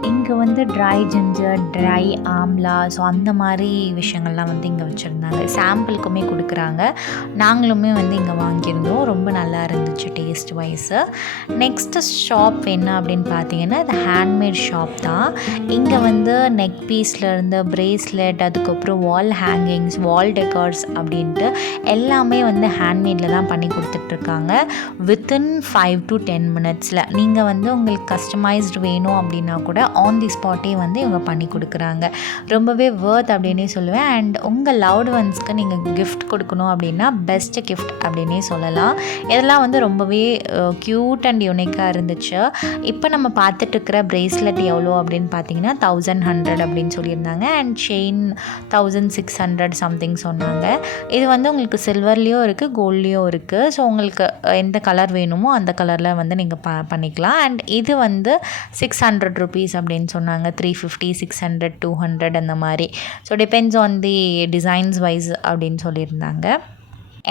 இங்கே வந்து try ginger, try amla, so அந்த மாதிரி விஷயங்கள்லாம் வந்து இங்கே வச்சுருந்தாங்க. சாம்பிளுக்குமே கொடுக்குறாங்க. நாங்களுமே வந்து இங்கே வாங்கியிருந்தோம். ரொம்ப நல்லா இருந்துச்சு டேஸ்ட் வைஸு. நெக்ஸ்ட்டு ஷாப் என்ன அப்படின்னு பார்த்தீங்கன்னா இது ஹேண்ட்மேட் ஷாப் தான். இங்கே வந்து நெக் பீஸ்லேருந்து ப்ரேஸ்லெட், அதுக்கப்புறம் வால் ஹேங்கிங்ஸ், வால் டெக்கார்ஸ் அப்படின்ட்டு எல்லாமே வந்து ஹேண்ட்மேடில் தான் பண்ணி கொடுத்துட்ருக்காங்க. வித்தின் 5 to 10 minutesல நீங்கள் வந்து உங்களுக்கு கஸ்டமைஸ்டு வேணும் அப்படின்னா கூட ஆன் தி ஸ்பாட்டே வந்து இவங்க பண்ணி கொடுக்குறாங்க. ரொம்பவே வர்த் அப்படின்னே சொல்லுவேன். அண்ட் உங்கள் லவ்டு ஒன்ஸ்க்கு நீங்கள் கிஃப்ட் கொடுக்கணும் அப்படின்னா பெஸ்ட்டு கிஃப்ட் அப்படின்னே சொல்லலாம். இதெல்லாம் வந்து ரொம்பவே க்யூட் அண்ட் யூனிக்காக இருந்துச்சு. இப்போ நம்ம பார்த்துட்ருக்கிற ப்ரேஸ்லெட் எவ்வளோ அப்படின்னு பார்த்தீங்கன்னா 1100 அப்படின்னு சொல்லியிருந்தாங்க. அண்ட் செயின் 1600 சம்திங் சொன்னாங்க. இது வந்து உங்களுக்கு சில்வர்லேயும் இருக்குது, கோல்ட்லேயும் இருக்குது. ஸோ உங்களுக்கு எந்த கலர் வேணுமோ அந்த கலரில் வந்து நீங்கள் பண்ணிக்கலாம். அண்ட் இது வந்து 600 rupees அப்படின்னு சொன்னாங்க. 350, 600, 200 அந்த மாதிரி. So depends on the designs wise அப்படின்னு சொல்லியிருந்தாங்க.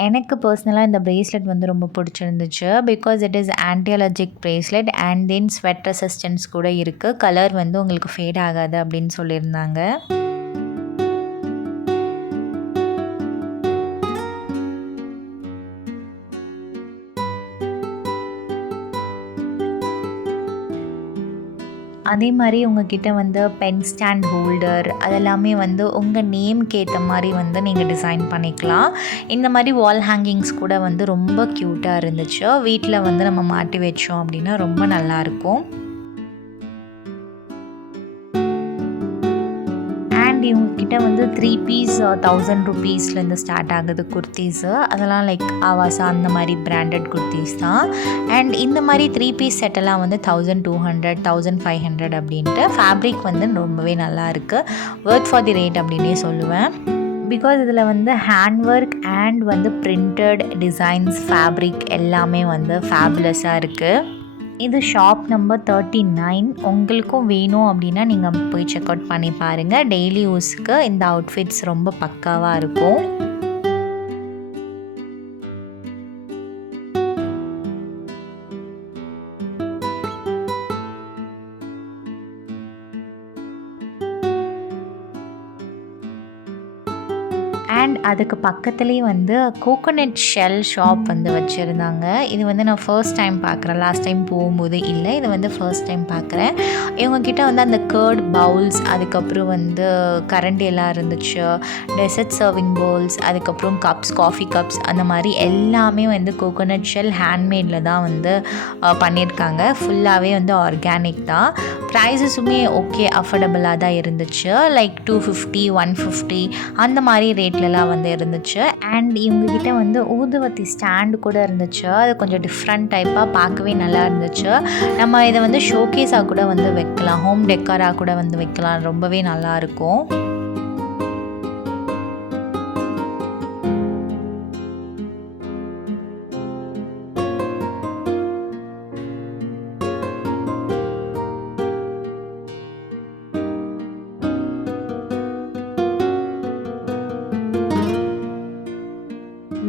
எனக்கு பர்சனலாக இந்த ப்ரேஸ்லெட் வந்து ரொம்ப பிடிச்சிருந்துச்சு. Because it is anti allergic bracelet and then sweat resistance கூட இருக்குது. கலர் வந்து உங்களுக்கு ஃபேட் ஆகாது அப்படின்னு சொல்லியிருந்தாங்க. அதே மாதிரி உங்ககிட்ட வந்து பென் ஸ்டாண்ட் ஹோல்டர் அதெல்லாமே வந்து உங்கள் நேம்க்கு ஏற்ற மாதிரி வந்து நீங்கள் டிசைன் பண்ணிக்கலாம். இந்த மாதிரி வால் ஹேங்கிங்ஸ் கூட வந்து ரொம்ப க்யூட்டாக இருந்துச்சு. வீட்டில் வந்து நம்ம மாட்டி வச்சோம் அப்படின்னா ரொம்ப நல்லாயிருக்கும். அண்ட் இவங்கக்கிட்ட வந்து 3 பீஸ் 1000 ருபீஸ்லேருந்து ஸ்டார்ட் ஆகுது குர்த்தீஸு. அதெல்லாம் லைக் ஆவாசா அந்த மாதிரி பிராண்டட் குர்த்தீஸ் தான். அண்ட் இந்த மாதிரி 3 பீஸ் செட்டெல்லாம் வந்து 1200 1500 அப்படின்ட்டு. ஃபேப்ரிக் வந்து ரொம்பவே நல்லா இருக்குது. வொர்த் ஃபார் தி ரேட் அப்படின்னே சொல்லுவேன். பிகாஸ் இதில் வந்து ஹேண்ட் ஒர்க் அண்ட் வந்து பிரிண்டட் டிசைன்ஸ் ஃபேப்ரிக் எல்லாமே வந்து ஃபேபுலஸாக இருக்குது. இது ஷாப் நம்பர் 39. உங்களுக்கும் வேணும் அப்படின்னா நீங்கள் போய் செக் அவுட் பண்ணி பாருங்கள். டெய்லி யூஸ்க்கு இந்த அவுட்ஃபிட்ஸ் ரொம்ப பக்காவாக இருக்கும். அண்ட் அதுக்கு பக்கத்துலேயே வந்து கோகோனட் ஷெல் ஷாப் வந்து வச்சுருந்தாங்க. இது வந்து நான் ஃபர்ஸ்ட் டைம் பார்க்குறேன். லாஸ்ட் டைம் போகும்போது இல்லை, இது வந்து ஃபர்ஸ்ட் டைம் பார்க்குறேன். இவங்கக்கிட்ட வந்து அந்த கர்ட் பவுல்ஸ், அதுக்கப்புறம் வந்து கரண்டி எல்லாம் இருந்துச்சு, டெசர்ட் சர்விங் பவுல்ஸ், அதுக்கப்புறம் கப்ஸ், காஃபி கப்ஸ், அந்த மாதிரி எல்லாமே வந்து கோகோனட் ஷெல் ஹேண்ட்மேடில் தான் வந்து பண்ணியிருக்காங்க. ஃபுல்லாகவே வந்து ஆர்கானிக் தான். ப்ரைஸஸுமே ஓகே, அஃபோர்டபுளாக தான் இருந்துச்சு. லைக் 250 150 அந்த மாதிரி ரேட்லலாம் வந்து இருந்துச்சு. அண்ட் இவங்ககிட்ட வந்து ஊதுவத்தி ஸ்டாண்டு கூட இருந்துச்சு. அது கொஞ்சம் டிஃப்ரெண்ட் டைப்பாக பார்க்கவே நல்லா இருந்துச்சு. நம்ம இதை வந்து ஷோகேஸாக கூட வந்து வைக்கலாம், ஹோம் டெக்கராக கூட வந்து வைக்கலாம். ரொம்பவே நல்லாயிருக்கும்.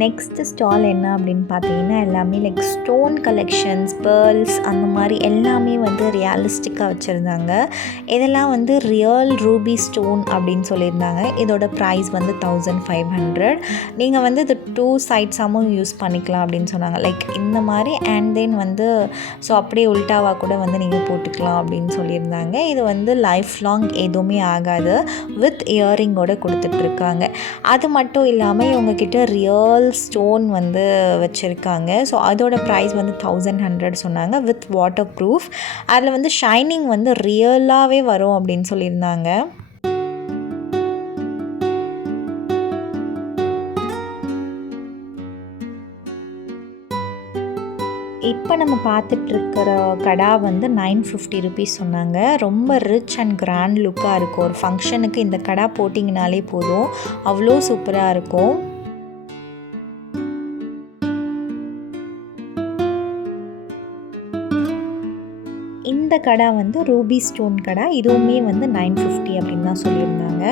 நெக்ஸ்ட்டு ஸ்டால் என்ன அப்படின்னு பார்த்தீங்கன்னா எல்லாமே லைக் ஸ்டோன் கலெக்ஷன்ஸ், பேர்ல்ஸ் அந்த மாதிரி எல்லாமே வந்து ரியலிஸ்டிக்காக வச்சுருந்தாங்க. இதெல்லாம் வந்து ரியல் ரூபி ஸ்டோன் அப்படின்னு சொல்லியிருந்தாங்க. இதோட ப்ரைஸ் வந்து 1500. நீங்கள் வந்து இது 2 சைட்ஸாகவும் யூஸ் பண்ணிக்கலாம் அப்படின்னு சொன்னாங்க. லைக் இந்த மாதிரி அண்ட் தென் வந்து ஸோ அப்படியே உல்டாவாக கூட வந்து நீங்கள் போட்டுக்கலாம் அப்படின்னு சொல்லியிருந்தாங்க. இது வந்து லைஃப் லாங் எதுவுமே ஆகாது, வித் இயரிங்கோடு கொடுத்துட்ருக்காங்க. அது மட்டும் இல்லாமல் இவங்கக்கிட்ட ரியல் ஸ்டோன் வந்து வச்சுருக்காங்க. ஸோ அதோட ப்ரைஸ் வந்து 1100 சொன்னாங்க, வித் வாட்டர் ப்ரூஃப். அதில் வந்து ஷைனிங் வந்து ரியலாகவே வரும் அப்படின்னு சொல்லியிருந்தாங்க. இப்போ நம்ம பார்த்துட்ருக்கிற கடா வந்து 950 ருபீஸ் சொன்னாங்க. ரொம்ப ரிச் அண்ட் கிராண்ட் லுக்காக இருக்கும். ஒரு ஃபங்க்ஷனுக்கு இந்த கடா போட்டிங்கனாலே போதும், அவ்வளோ சூப்பராக இருக்கும். இந்த கடை வந்து ரூபி ஸ்டோன் கடை. இதுவுமே வந்து 950 அப்படின்னு தான் சொல்லியிருந்தாங்க.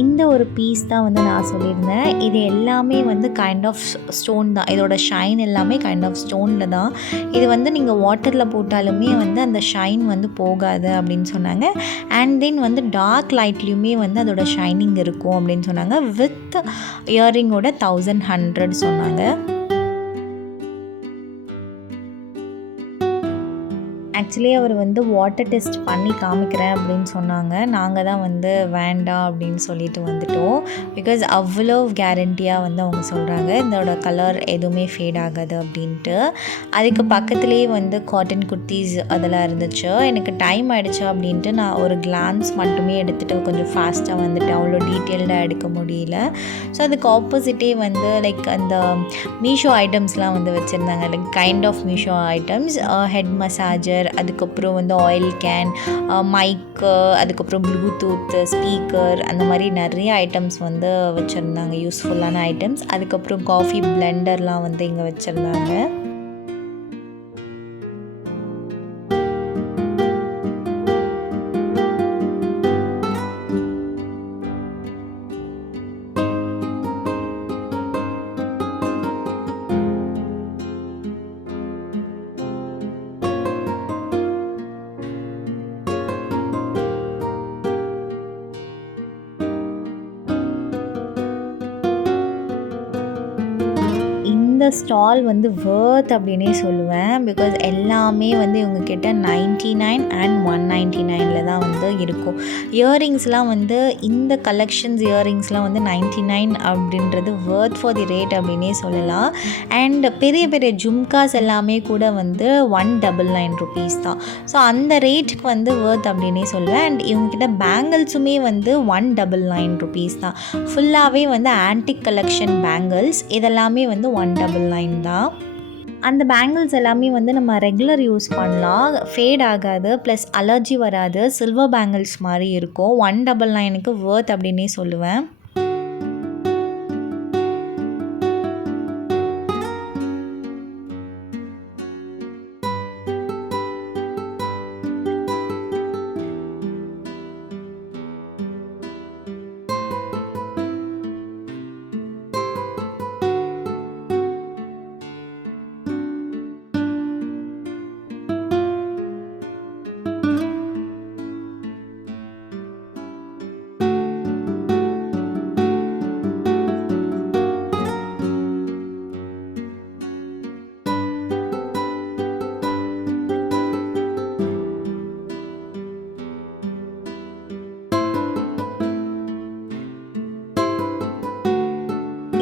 இந்த ஒரு பீஸ் தான் வந்து நான் சொல்லியிருந்தேன். இது எல்லாமே வந்து கைண்ட் ஆஃப் ஸ்டோன் தான். இதோட ஷைன் எல்லாமே கைண்ட் ஆஃப் ஸ்டோனில் தான். இது வந்து நீங்கள் வாட்டரில் போட்டாலுமே வந்து அந்த ஷைன் வந்து போகாது அப்படின்னு சொன்னாங்க. அண்ட் தென் வந்து டார்க் லைட்லேயுமே வந்து அதோட ஷைனிங் இருக்கும் அப்படின்னு சொன்னாங்க. வித் இயரிங்கோட 1100 சொன்னாங்க. ஆக்சுவலி அவர் வந்து வாட்டர் டெஸ்ட் பண்ணி காமிக்கிறேன் அப்படின்னு சொன்னாங்க. நாங்கள் தான் வந்து வேண்டாம் அப்படின்னு சொல்லிட்டு வந்துட்டோம். பிகாஸ் அவ்வளோ கேரண்டியாக வந்து அவங்க சொல்கிறாங்க இதோட கலர் எதுவுமே ஃபேட் ஆகாது அப்படின்ட்டு. அதுக்கு பக்கத்துலேயே வந்து காட்டன் குர்த்திஸ் அதெல்லாம் இருந்துச்சு. எனக்கு டைம் ஆகிடுச்சு அப்படின்ட்டு நான் ஒரு கிளான்ஸ் மட்டுமே எடுத்துகிட்டு கொஞ்சம் ஃபாஸ்ட்டாக வந்துட்டு அவ்வளோ டீட்டெயில்டாக எடுக்க முடியல. ஸோ அதுக்கு ஆப்போசிட்டே வந்து லைக் அந்த மீஷோ ஐட்டம்ஸ்லாம் வந்து வச்சுருந்தாங்க. Like kind of Meesho items, head massager, அதுக்கப்புறம் வந்து ஆயில் கேன், மைக்கு, அதுக்கப்புறம் ப்ளூடூத் ஸ்பீக்கர், அந்த மாதிரி நிறைய ஐட்டம்ஸ் வந்து வச்சுருந்தாங்க, யூஸ்ஃபுல்லான ஐட்டம்ஸ். அதுக்கப்புறம் காஃபி பிளெண்டர்லாம் வந்து இங்கே வச்சுருந்தாங்க. ஸ்டால் வந்து வர்த் அப்படின்னே சொல்லுவேன். பிகாஸ் எல்லாமே வந்து இவங்கக்கிட்ட 99 அண்ட் 199 தான் வந்து இருக்கும். இயரிங்ஸ்லாம் வந்து இந்த கலெக்ஷன்ஸ் இயரிங்ஸ்லாம் வந்து 99 அப்படின்றது வர்த் ஃபார் தி ரேட் அப்படின்னே சொல்லலாம். அண்ட் பெரிய பெரிய ஜும்காஸ் எல்லாமே கூட வந்து 199 rupees தான். ஸோ அந்த ரேட்டுக்கு வந்து வர்த் அப்படின்னே சொல்லுவேன். அண்ட் இவங்ககிட்ட பேங்கிள்ஸுமே வந்து 199 rupees தான். ஃபுல்லாகவே வந்து ஆன்டிக் கலெக்ஷன் பேங்கிள்ஸ் இதெல்லாமே வந்து 199 தான். அந்த பேங்கிள்ஸ் எல்லாமே வந்து நம்ம ரெகுலர் யூஸ் பண்ணலாம், ஃபேட் ஆகாது, ப்ளஸ் அலர்ஜி வராது, சில்வர் பேங்கிள்ஸ் மாதிரி இருக்கும். 199க்கு வர்த் அப்படின்னே சொல்லுவேன்.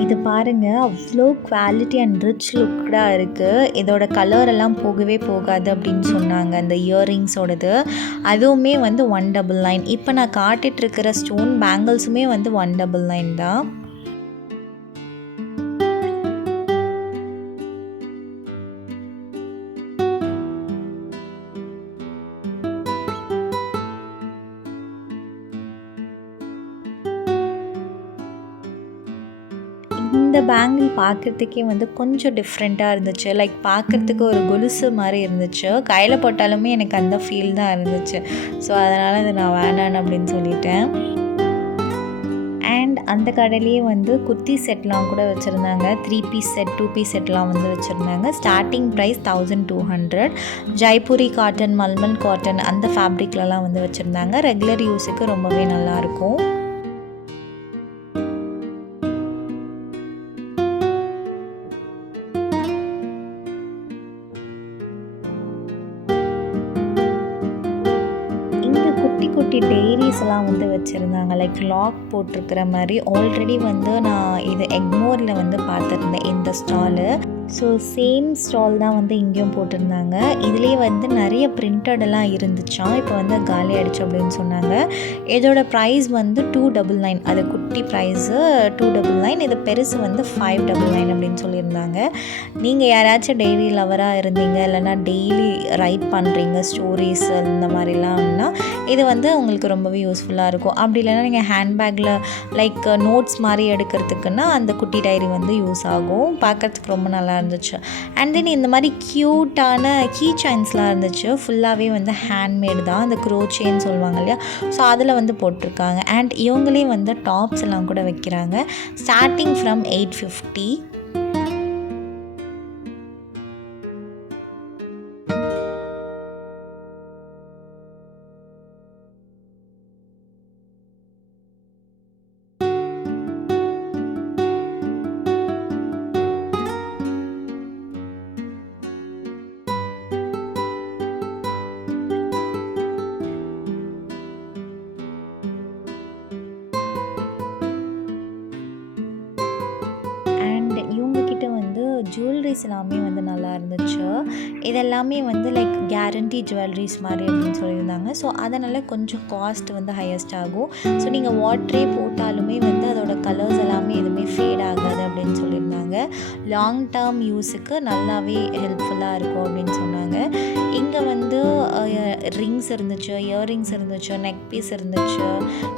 இது பாருங்கள், அவ்வளோ குவாலிட்டி அண்ட் ரிச் லுக்டாக இருக்குது. இதோட கலர் எல்லாம் போகவே போகாது அப்படின்னு சொன்னாங்க அந்த இயரிங்ஸோடது. அதுவுமே வந்து 199. இப்போ நான் காட்டிகிட்ருக்கிற ஸ்டோன் பேங்கிள்ஸுமே வந்து 199 தான். இந்த பேங்கிள் பார்க்குறதுக்கே வந்து கொஞ்சம் டிஃப்ரெண்ட்டாக இருந்துச்சு. லைக் பார்க்குறதுக்கு ஒரு கொலுசு மாதிரி இருந்துச்சு. கையில் போட்டாலுமே எனக்கு அந்த ஃபீல் தான் இருந்துச்சு. ஸோ அதனால் இது நான் வேணான்னு அப்படின்னு சொல்லிட்டேன். அண்ட் அந்த கடையிலேயே வந்து குர்த்தி செட்லாம் கூட வச்சுருந்தாங்க. 3 பீஸ் செட், 2 பீஸ் செட்லாம் வந்து வச்சுருந்தாங்க. Starting price 1200. Jaipuri cotton, mulmul cotton அந்த ஃபேப்ரிக்லலாம் வந்து வச்சுருந்தாங்க. ரெகுலர் யூஸுக்கு ரொம்பவே நல்லாயிருக்கும். குட்டி டெய்ரிஸ்லாம் வந்து வச்சுருந்தாங்க. லைக் லாக் போட்டிருக்கிற மாதிரி. ஆல்ரெடி வந்து நான் இது எக்மோரில் வந்து பார்த்துருந்தேன் இந்த ஸ்டாலு. ஸோ சேம் ஸ்டால் தான் வந்து இங்கேயும் போட்டிருந்தாங்க. இதுலேயே வந்து நிறைய பிரிண்டடெல்லாம் இருந்துச்சான். இப்போ வந்து காலி ஆகிடுச்சு அப்படின்னு சொன்னாங்க. இதோட ப்ரைஸ் வந்து 299. அது குட்டி ப்ரைஸு 299. இது பெருசு வந்து 599 அப்படின்னு சொல்லியிருந்தாங்க. நீங்கள் யாராச்சும் டெய்லி லவராக இருந்தீங்க, இல்லைனா டெய்லி ரைட் பண்ணுறீங்க ஸ்டோரிஸ் இந்த மாதிரிலாம்னா இது வந்து உங்களுக்கு ரொம்பவே யூஸ்ஃபுல்லாக இருக்கும். அப்படி இல்லைனா நீங்கள் ஹேண்ட்பேக்கில் லைக் நோட்ஸ் மாதிரி எடுக்கிறதுக்குன்னா அந்த குட்டி டைரி வந்து யூஸ் ஆகும். பார்க்குறதுக்கு ரொம்ப நல்லா இருந்துச்சு. அண்ட் தென் இந்த மாதிரி க்யூட்டான கீ செயின்ஸ்லாம் இருந்துச்சு. ஃபுல்லாகவே வந்து ஹேண்ட்மேடு தான். அந்த க்ரோச்சேன்னு சொல்லுவாங்க இல்லையா, ஸோ அதில் வந்து போட்டிருக்காங்க. அண்ட் இவங்களே வந்து டாப்ஸ் எல்லாம் கூட வைக்கிறாங்க. Starting from 850. ஜுவல்லரிஸ் எல்லாமே வந்து நல்லா இருந்துச்சு. இதெல்லாமே வந்து லைக் கேரண்டி ஜுவல்லரிஸ் மாதிரி அப்படின்னு சொல்லியிருந்தாங்க. ஸோ அதனால் கொஞ்சம் காஸ்ட் வந்து ஹையஸ்ட் ஆகும். ஸோ நீங்கள் வாட்டரே போட்டாலுமே வந்து அதோட கலர்ஸ் எல்லாமே எதுவுமே ஃபேட் ஆகாது அப்படின்னு சொல்லியிருந்தாங்க. லாங் டேர்ம் யூஸுக்கு நல்லாவே ஹெல்ப்ஃபுல்லாக இருக்கும் அப்படின்னு சொன்னாங்க. இங்கே வந்து ரிங்ஸ் இருந்துச்சு, இயரிங்ஸ் இருந்துச்சு, நெக் பீஸ் இருந்துச்சு.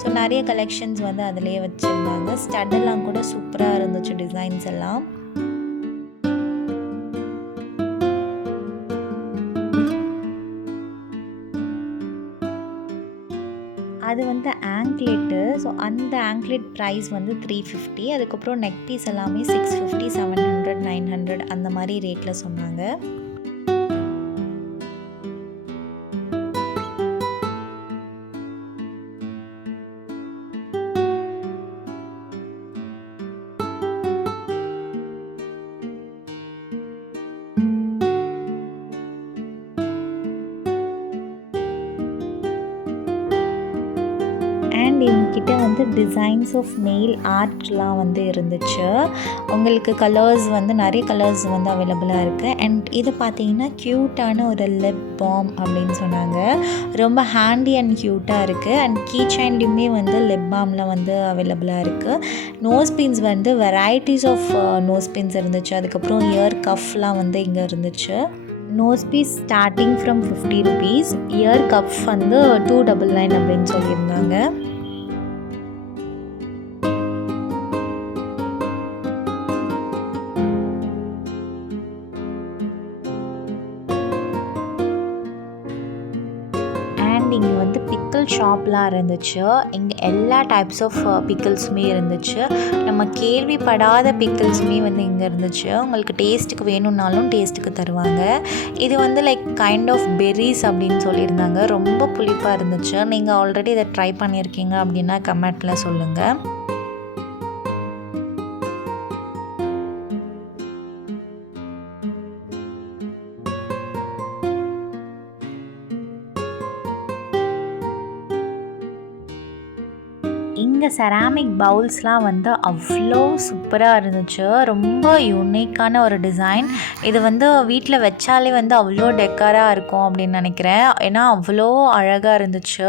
ஸோ நிறைய கலெக்ஷன்ஸ் வந்து அதிலே வச்சுருந்தாங்க. ஸ்டட்டெல்லாம் கூட சூப்பராக இருந்துச்சு, டிசைன்ஸ் எல்லாம். அது வந்து ஆங்க்லெட்டு. ஸோ அந்த ஆங்க்லெட் ப்ரைஸ் வந்து 350. அதுக்கப்புறம் நெக் பீஸ் எல்லாமே 650, 700, 900 அந்த மாதிரி ரேட்டில் சொன்னாங்க. அண்ட் இவங்கக்கிட்ட வந்து டிசைன்ஸ் ஆஃப் நெயில் ஆர்ட்லாம் வந்து இருந்துச்சு. உங்களுக்கு கலர்ஸ் வந்து நிறைய கலர்ஸ் வந்து அவைலபிளாக இருக்குது. அண்ட் இது பார்த்தீங்கன்னா க்யூட்டான ஒரு லிப் பாம் அப்படின்னு சொன்னாங்க. ரொம்ப ஹேண்டி அண்ட் க்யூட்டாக இருக்குது. அண்ட் கீ செயின்லேயுமே வந்து லிப் பாம்லாம் வந்து அவைலபிளாக இருக்குது. நோஸ் பின்ஸ் வந்து வெரைட்டிஸ் ஆஃப் நோஸ் பின்ஸ் இருந்துச்சு. அதுக்கப்புறம் இயர் கஃப்லாம் வந்து இங்கே இருந்துச்சு. Nose piece starting from 50 rupees, ear cuff வந்து 299 அப்படின்னு சொல்லியிருந்தாங்க. இங்கே வந்து பிக்கிள் ஷாப்லாம் இருந்துச்சு. இங்கே எல்லா டைப்ஸ் ஆஃப் பிக்கிள்ஸுமே இருந்துச்சு. நம்ம கேள்விப்படாத பிக்கிள்ஸுமே வந்து இங்கே இருந்துச்சு. உங்களுக்கு டேஸ்ட்டுக்கு வேணும்னாலும் டேஸ்ட்டுக்கு தருவாங்க. இது வந்து லைக் கைண்ட் ஆஃப் பெர்ரிஸ் அப்படின்னு சொல்லியிருந்தாங்க. ரொம்ப புளிப்பாக இருந்துச்சு. நீங்கள் ஆல்ரெடி இதை ட்ரை பண்ணியிருக்கீங்க அப்படின்னா கமெண்ட்டில் சொல்லுங்கள். இங்கே செராமிக் பவுல்ஸ்லாம் வந்து அவ்வளோ சூப்பராக இருந்துச்சு. ரொம்ப யூனிக்கான ஒரு டிசைன். இது வந்து வீட்டில் வச்சாலே வந்து அவ்வளோ டெக்கராக இருக்கும் அப்படின்னு நினைக்கிறேன். ஏன்னா அவ்வளோ அழகாக இருந்துச்சு.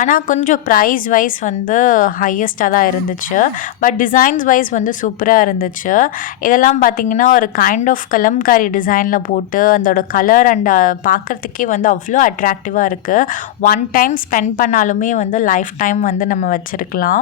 ஆனால் கொஞ்சம் ப்ரைஸ் வைஸ் வந்து ஹையஸ்ட்டாக தான் இருந்துச்சு. பட் டிசைன்ஸ் வைஸ் வந்து சூப்பராக இருந்துச்சு. இதெல்லாம் பார்த்திங்கன்னா ஒரு கைண்ட் ஆஃப் கலம்காரி டிசைனில் போட்டு அதோட கலர் அண்ட் பார்க்குறதுக்கே வந்து அவ்வளோ அட்ராக்டிவாக இருக்குது. ஒன் டைம் ஸ்பெண்ட் பண்ணாலுமே வந்து லைஃப் டைம் வந்து நம்ம வச்சுருக்கலாம்.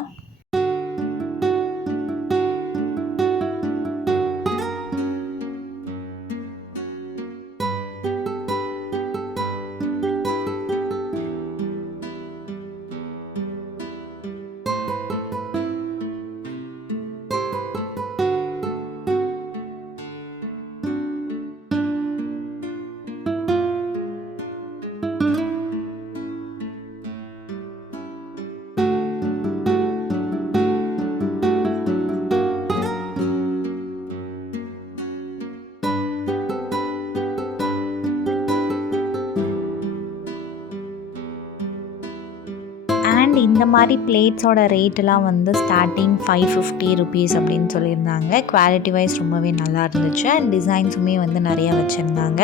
அண்ட் இந்த மாதிரி பிளேட்ஸோட ரேட்டெலாம் வந்து ஸ்டார்டிங் 550 ருபீஸ் அப்படின்னு சொல்லியிருந்தாங்க. குவாலிட்டி வைஸ் ரொம்பவே நல்லா இருந்துச்சு. அண்ட் டிசைன்ஸுமே வந்து நிறையா வச்சுருந்தாங்க.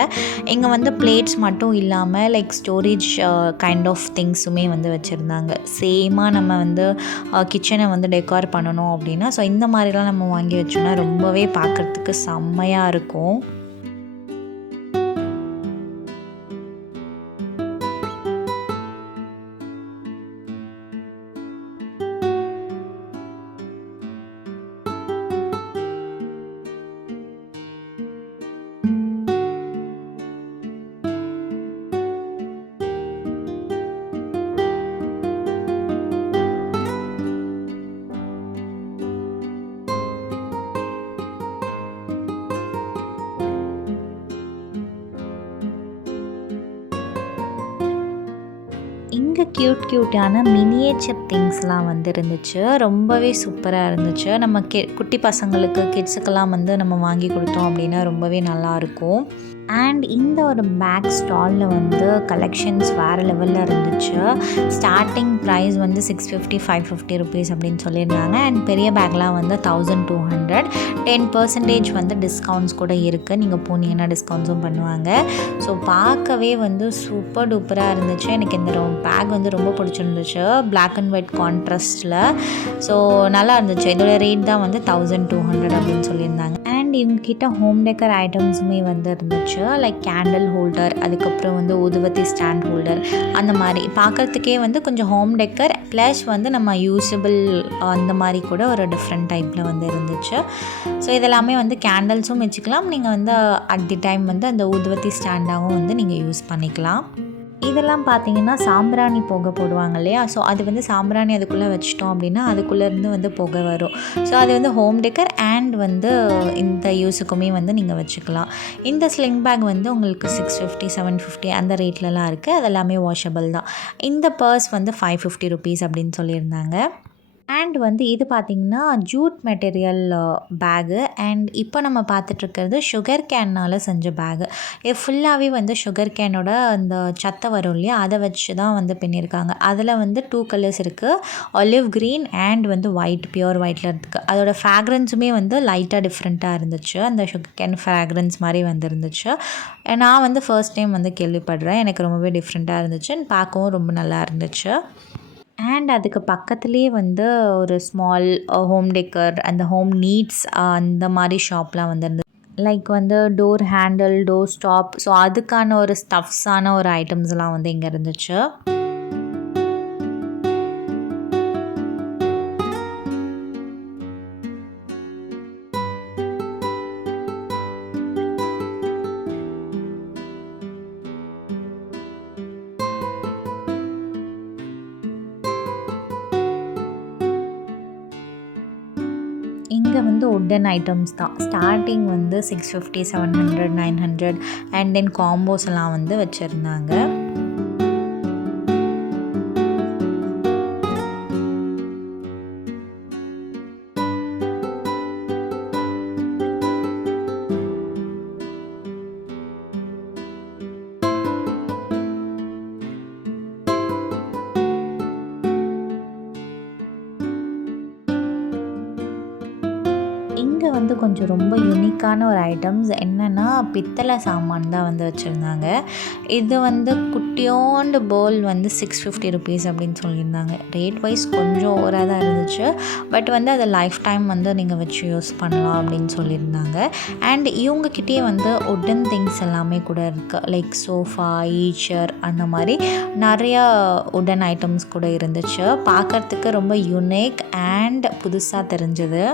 இங்கே வந்து பிளேட்ஸ் மட்டும் இல்லாமல் லைக் ஸ்டோரேஜ் கைண்ட் ஆஃப் திங்ஸுமே வந்து வச்சுருந்தாங்க. சேமாக நம்ம வந்து கிச்சனை வந்து டெக்கார் பண்ணணும் அப்படின்னா ஸோ இந்த மாதிரிலாம் நம்ம வாங்கி வச்சோன்னா ரொம்பவே பார்க்குறதுக்கு செம்மையாக இருக்கும். இங்கே க்யூட்டான மினியேச்சர் திங்ஸ்லாம் வந்து இருந்துச்சு. ரொம்பவே சூப்பராக இருந்துச்சு. நம்ம குட்டி பசங்களுக்கு கிட்ஸுக்கெல்லாம் வந்து நம்ம வாங்கி கொடுத்தோம் அப்படின்னா ரொம்பவே நல்லாயிருக்கும். அண்ட் இந்த ஒரு பேக் ஸ்டாலில் வந்து கலெக்ஷன்ஸ் வேறு லெவலில் இருந்துச்சு. ஸ்டார்டிங் ப்ரைஸ் வந்து 650 550 ருபீஸ் அப்படின்னு சொல்லியிருந்தாங்க. அண்ட் பெரிய பேக்லாம் வந்து 1200. 10% வந்து டிஸ்கவுண்ட்ஸ் கூட இருக்குது. நீங்கள் போனீங்கன்னா டிஸ்கவுண்ட்ஸும் பண்ணுவாங்க. ஸோ பார்க்கவே வந்து சூப்பர் டூப்பராக இருந்துச்சு. எனக்கு இந்த பேக் வந்து ரொம்ப பிடிச்சிருந்துச்சு. பிளாக் அண்ட் ஒயிட் கான்ட்ராஸ்டில். ஸோ நல்லா இருந்துச்சு. இதோட ரேட் தான் வந்து 1200 அப்படின்னு சொல்லியிருந்தாங்க. அண்ட் இவங்ககிட்ட ஹோம் டெக்கர் ஐட்டம்ஸுமே வந்து இருந்துச்சு. லைக் கேண்டில் ஹோல்டர், அதுக்கப்புறம் வந்து ஊதுவத்தி ஸ்டாண்ட் ஹோல்டர், அந்த மாதிரி பார்க்குறதுக்கே வந்து கொஞ்சம் ஹோம் டெக்கர் ப்ளஸ் வந்து நம்ம யூஸபிள் அந்த மாதிரி கூட ஒரு டிஃப்ரெண்ட் டைப்பில் வந்து இருந்துச்சு. ஸோ இதெல்லாமே வந்து கேண்டில்ஸும் வச்சுக்கலாம். நீங்கள் வந்து அட் தி டைம் வந்து அந்த ஊதுவத்தி ஸ்டாண்டாகவும் வந்து நீங்கள் யூஸ் பண்ணிக்கலாம். இதெல்லாம் பார்த்தீங்கன்னா சாம்பிராணி புகை போடுவாங்க இல்லையா, ஸோ அது வந்து சாம்பிராணி அதுக்குள்ளே வச்சிட்டோம் அப்படின்னா அதுக்குள்ளேருந்து வந்து புகை வரும். ஸோ அது வந்து ஹோம் டெக்கர் அண்ட் வந்து இந்த யூஸுக்குமே வந்து நீங்கள் வச்சுக்கலாம். இந்த ஸ்லிங் பேக் வந்து உங்களுக்கு 650 750 அந்த ரேட்லலாம் இருக்குது. அதெல்லாமே வாஷபிள் தான். இந்த பர்ஸ் வந்து 550 ருபீஸ் அப்படின்னு சொல்லியிருந்தாங்க. அண்ட் வந்து இது பார்த்திங்கன்னா ஜூட் மெட்டீரியல் பேகு. அண்ட் இப்போ நம்ம பார்த்துட்ருக்கிறது சுகர் கேன்னால் செஞ்ச பேகு. இது ஃபுல்லாகவே வந்து சுகர் கேனோட அந்த சத்தை வரும் இல்லையா, அதை வச்சு தான் வந்து பின்னியிருக்காங்க. அதில் வந்து 2 கலர்ஸ் இருக்குது, ஒலிவ் க்ரீன் அண்ட் வந்து ஒயிட், பியூர் ஒயிட்டில் இருக்குது. அதோட ஃப்ராக்ரன்ஸுமே வந்து லைட்டாக டிஃப்ரெண்ட்டாக இருந்துச்சு, அந்த சுகர் கேன் ஃப்ராக்ரன்ஸ் மாதிரி வந்து இருந்துச்சு. நான் வந்து ஃபர்ஸ்ட் டைம் வந்து கேள்விப்படுறேன், எனக்கு ரொம்பவே டிஃப்ரெண்ட்டாக இருந்துச்சு, பார்க்கவும் ரொம்ப நல்லா இருந்துச்சு. அண்ட் அதுக்கு பக்கத்துலேயே வந்து ஒரு ஸ்மால் ஹோம் டெக்கர், அந்த ஹோம் நீட்ஸ் அந்த மாதிரி ஷாப்லாம் வந்து இருந்தது. லைக் வந்து door handle, door stop, so அதுக்கான ஒரு ஸ்டஃப்ஸான ஒரு ஐட்டம்ஸ்லாம் வந்து இங்கே இருந்துச்சு. இங்கே வந்து உட்டன் ஐட்டம்ஸ் தான். ஸ்டார்டிங் வந்து 650, 700, 900 அண்ட் தென் காம்போஸ் எல்லாம் வந்து வச்சுருந்தாங்க. இங்கே வந்து கொஞ்சம் ரொம்ப யூனிக்கான ஒரு ஐட்டம்ஸ் என்னென்னா பித்தளை சாமான் தான் வந்து வச்சுருந்தாங்க. இது வந்து குட்டியோண்டு பவுல் வந்து 650 ருபீஸ் அப்படின்னு சொல்லியிருந்தாங்க. ரேட் வைஸ் கொஞ்சம் ஓவராக தான் இருந்துச்சு, பட் வந்து அதை லைஃப் டைம் வந்து நீங்கள் வச்சு யூஸ் பண்ணலாம் அப்படின்னு சொல்லியிருந்தாங்க. அண்ட் இவங்கக்கிட்டே வந்து உட்டன் திங்ஸ் எல்லாமே கூட இருக்குது, லைக் சோஃபா, ஈச்சர், அந்த மாதிரி நிறையா உட்டன் ஐட்டம்ஸ் கூட இருந்துச்சு. பார்க்குறதுக்கு ரொம்ப யூனிக் அண்ட் புதுசாக தெரிஞ்சது.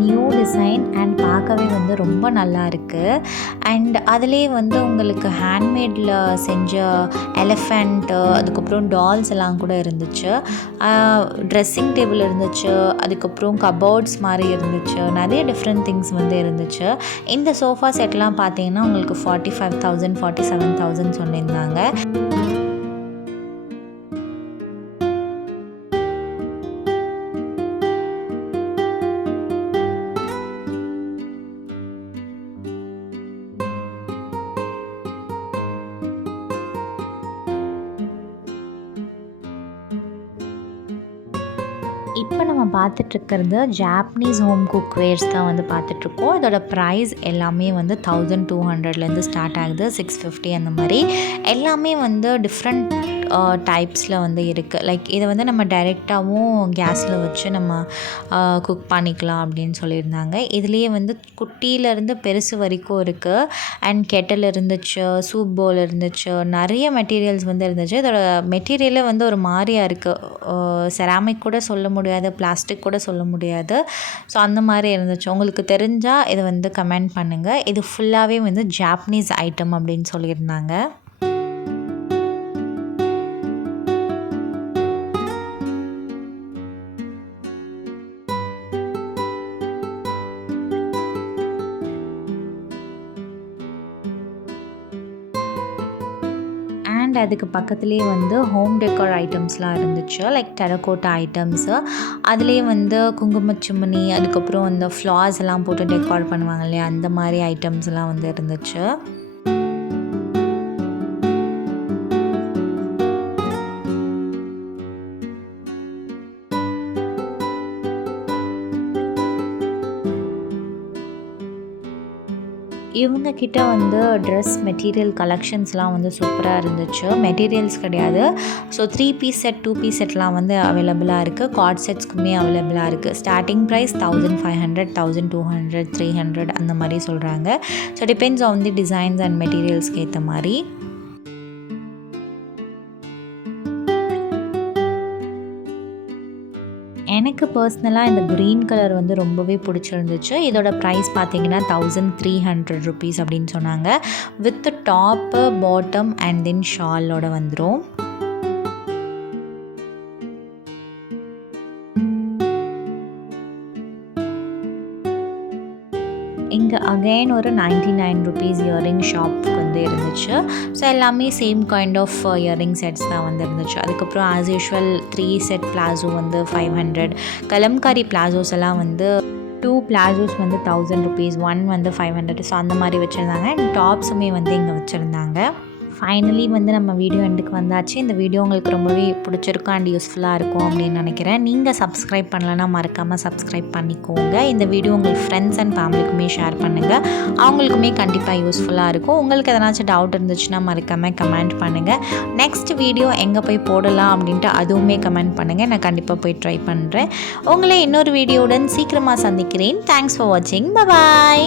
நியூ டிசைன் அண்ட் பார்க்கவே வந்து ரொம்ப நல்லா இருக்குது. அண்ட் அதிலே வந்து உங்களுக்கு ஹேண்ட்மேடில் செஞ்ச எலிஃபெண்ட்டு, அதுக்கப்புறம் டால்ஸ் எல்லாம் கூட இருந்துச்சு. ட்ரெஸ்ஸிங் டேபிள் இருந்துச்சு, அதுக்கப்புறம் கபோர்ட்ஸ் மாதிரி இருந்துச்சு, நிறைய டிஃப்ரெண்ட் திங்ஸ் வந்து இருந்துச்சு. இந்த சோஃபா செட்லாம் பார்த்தீங்கன்னா உங்களுக்கு 45,000, 47,000 சொல்லியிருந்தாங்க. இப்போ நம்ம பார்த்துட்ருக்கிறது ஜாப்பனீஸ் ஹோம் குக்வேர்ஸ் தான் வந்து பார்த்துட்ருக்கோம். இதோட ப்ரைஸ் எல்லாமே வந்து 1200லேருந்து ஸ்டார்ட் ஆகுது, 650 அந்த மாதிரி. எல்லாமே வந்து டிஃப்ரெண்ட் டைப்ஸில் வந்து இருக்குது. லைக் இதை வந்து நம்ம டைரெக்டாகவும் கேஸில் வச்சு நம்ம குக் பண்ணிக்கலாம் அப்படின்னு சொல்லியிருந்தாங்க. இதுலேயே வந்து குட்டியிலேருந்து பெருசு வரைக்கும் இருக்குது. அண்ட் கெட்டில் இருந்துச்சு, சூப் பவுல் இருந்துச்சு, நிறைய மெட்டீரியல்ஸ் வந்து இருந்துச்சு. இதோட மெட்டீரியலே வந்து ஒரு மாதிரியாக இருக்குது, செராமிக் கூட சொல்ல முடியாது, பிளாஸ்டிக் கூட சொல்ல முடியாது. ஸோ அந்த மாதிரி இருந்துச்சு. உங்களுக்கு தெரிஞ்சால் இதை வந்து கமெண்ட் பண்ணுங்கள். இது ஃபுல்லாகவே வந்து ஜாப்பனீஸ் ஐட்டம் அப்படின்னு சொல்லியிருந்தாங்க. அண்ட் அதுக்கு பக்கத்துலேயே வந்து ஹோம் டெக்கர் ஐட்டம்ஸ்லாம் இருந்துச்சு, லைக் டெரகோட்டா ஐட்டம்ஸு. அதுலேயே வந்து குங்குமச்சிமினி, அதுக்கப்புறம் அந்த ஃப்ளார்ஸ் எல்லாம் போட்டு டெக்கார் பண்ணுவாங்க இல்லையா, அந்த மாதிரி ஐட்டம்ஸ்லாம் வந்து இருந்துச்சு. இவங்கக்கிட்ட வந்து ட்ரெஸ் மெட்டீரியல் கலெக்ஷன்ஸ்லாம் வந்து சூப்பராக இருந்துச்சு. மெட்டீரியல்ஸ் கிடையாது, ஸோ 3 பீஸ் செட், 2 பீஸ் செட்லாம் வந்து அவைலபிளாக இருக்குது. கார்ட் செட்ஸ்க்குமே அவைலபிளாக இருக்குது. ஸ்டார்டிங் ப்ரைஸ் 1500, 1200, 300 அந்த மாதிரி சொல்கிறாங்க. So depends on the designs and மெட்டீரியல்ஸ்க்கு ஏற்ற மாதிரி. எனக்கு பர்சனலாக இந்த க்ரீன் கலர் வந்து ரொம்பவே பிடிச்சிருந்துச்சு. இதோட ப்ரைஸ் பார்த்தீங்கன்னா 1300 ருபீஸ் அப்படின்னு சொன்னாங்க. With top, bottom and then ஷாலோட வந்துடும். இங்கே அகைன் ஒரு 99 ருபீஸ் இயரிங் ஷாப் வந்து இருந்துச்சு. ஸோ எல்லாமே same kind of earring sets தான் வந்து இருந்துச்சு. அதுக்கப்புறம் ஆஸ் யூஷுவல் 3 செட் பிளாசோ வந்து 500, கலம்காரி பிளாசோஸ் எல்லாம் வந்து 2 பிளாசோஸ் வந்து 1000 ருபீஸ், 1 வந்து 500. ஸோ அந்த மாதிரி வச்சுருந்தாங்க. அண்ட் டாப்ஸுமே வந்து இங்கே வச்சுருந்தாங்க. ஃபைனலி வந்து நம்ம வீடியோ எண்டுக்கு வந்தாச்சு. இந்த வீடியோ உங்களுக்கு ரொம்பவே பிடிச்சிருக்கும் அண்ட் யூஸ்ஃபுல்லாக இருக்கும் அப்படின்னு நினைக்கிறேன். நீங்கள் சப்ஸ்கிரைப் பண்ணலன்னா மறக்காமல் சப்ஸ்கிரைப் பண்ணிக்கோங்க. இந்த வீடியோ உங்கள் ஃப்ரெண்ட்ஸ் அண்ட் ஃபேமிலிக்குமே ஷேர் பண்ணுங்கள். அவங்களுக்குமே கண்டிப்பாக யூஸ்ஃபுல்லாக இருக்கும். உங்களுக்கு எதனாச்சும் டவுட் இருந்துச்சுன்னா மறக்காமல் கமெண்ட் பண்ணுங்கள். நெக்ஸ்ட் வீடியோ எங்கே போய் போடலாம் அப்படின்ட்டு அதுவுமே கமெண்ட் பண்ணுங்கள். நான் கண்டிப்பாக போய் ட்ரை பண்ணுறேன். உங்களை இன்னொரு வீடியோவுடன் சீக்கிரமாக சந்திக்கிறேன். தேங்க்ஸ் ஃபார் வாட்சிங். பாய்.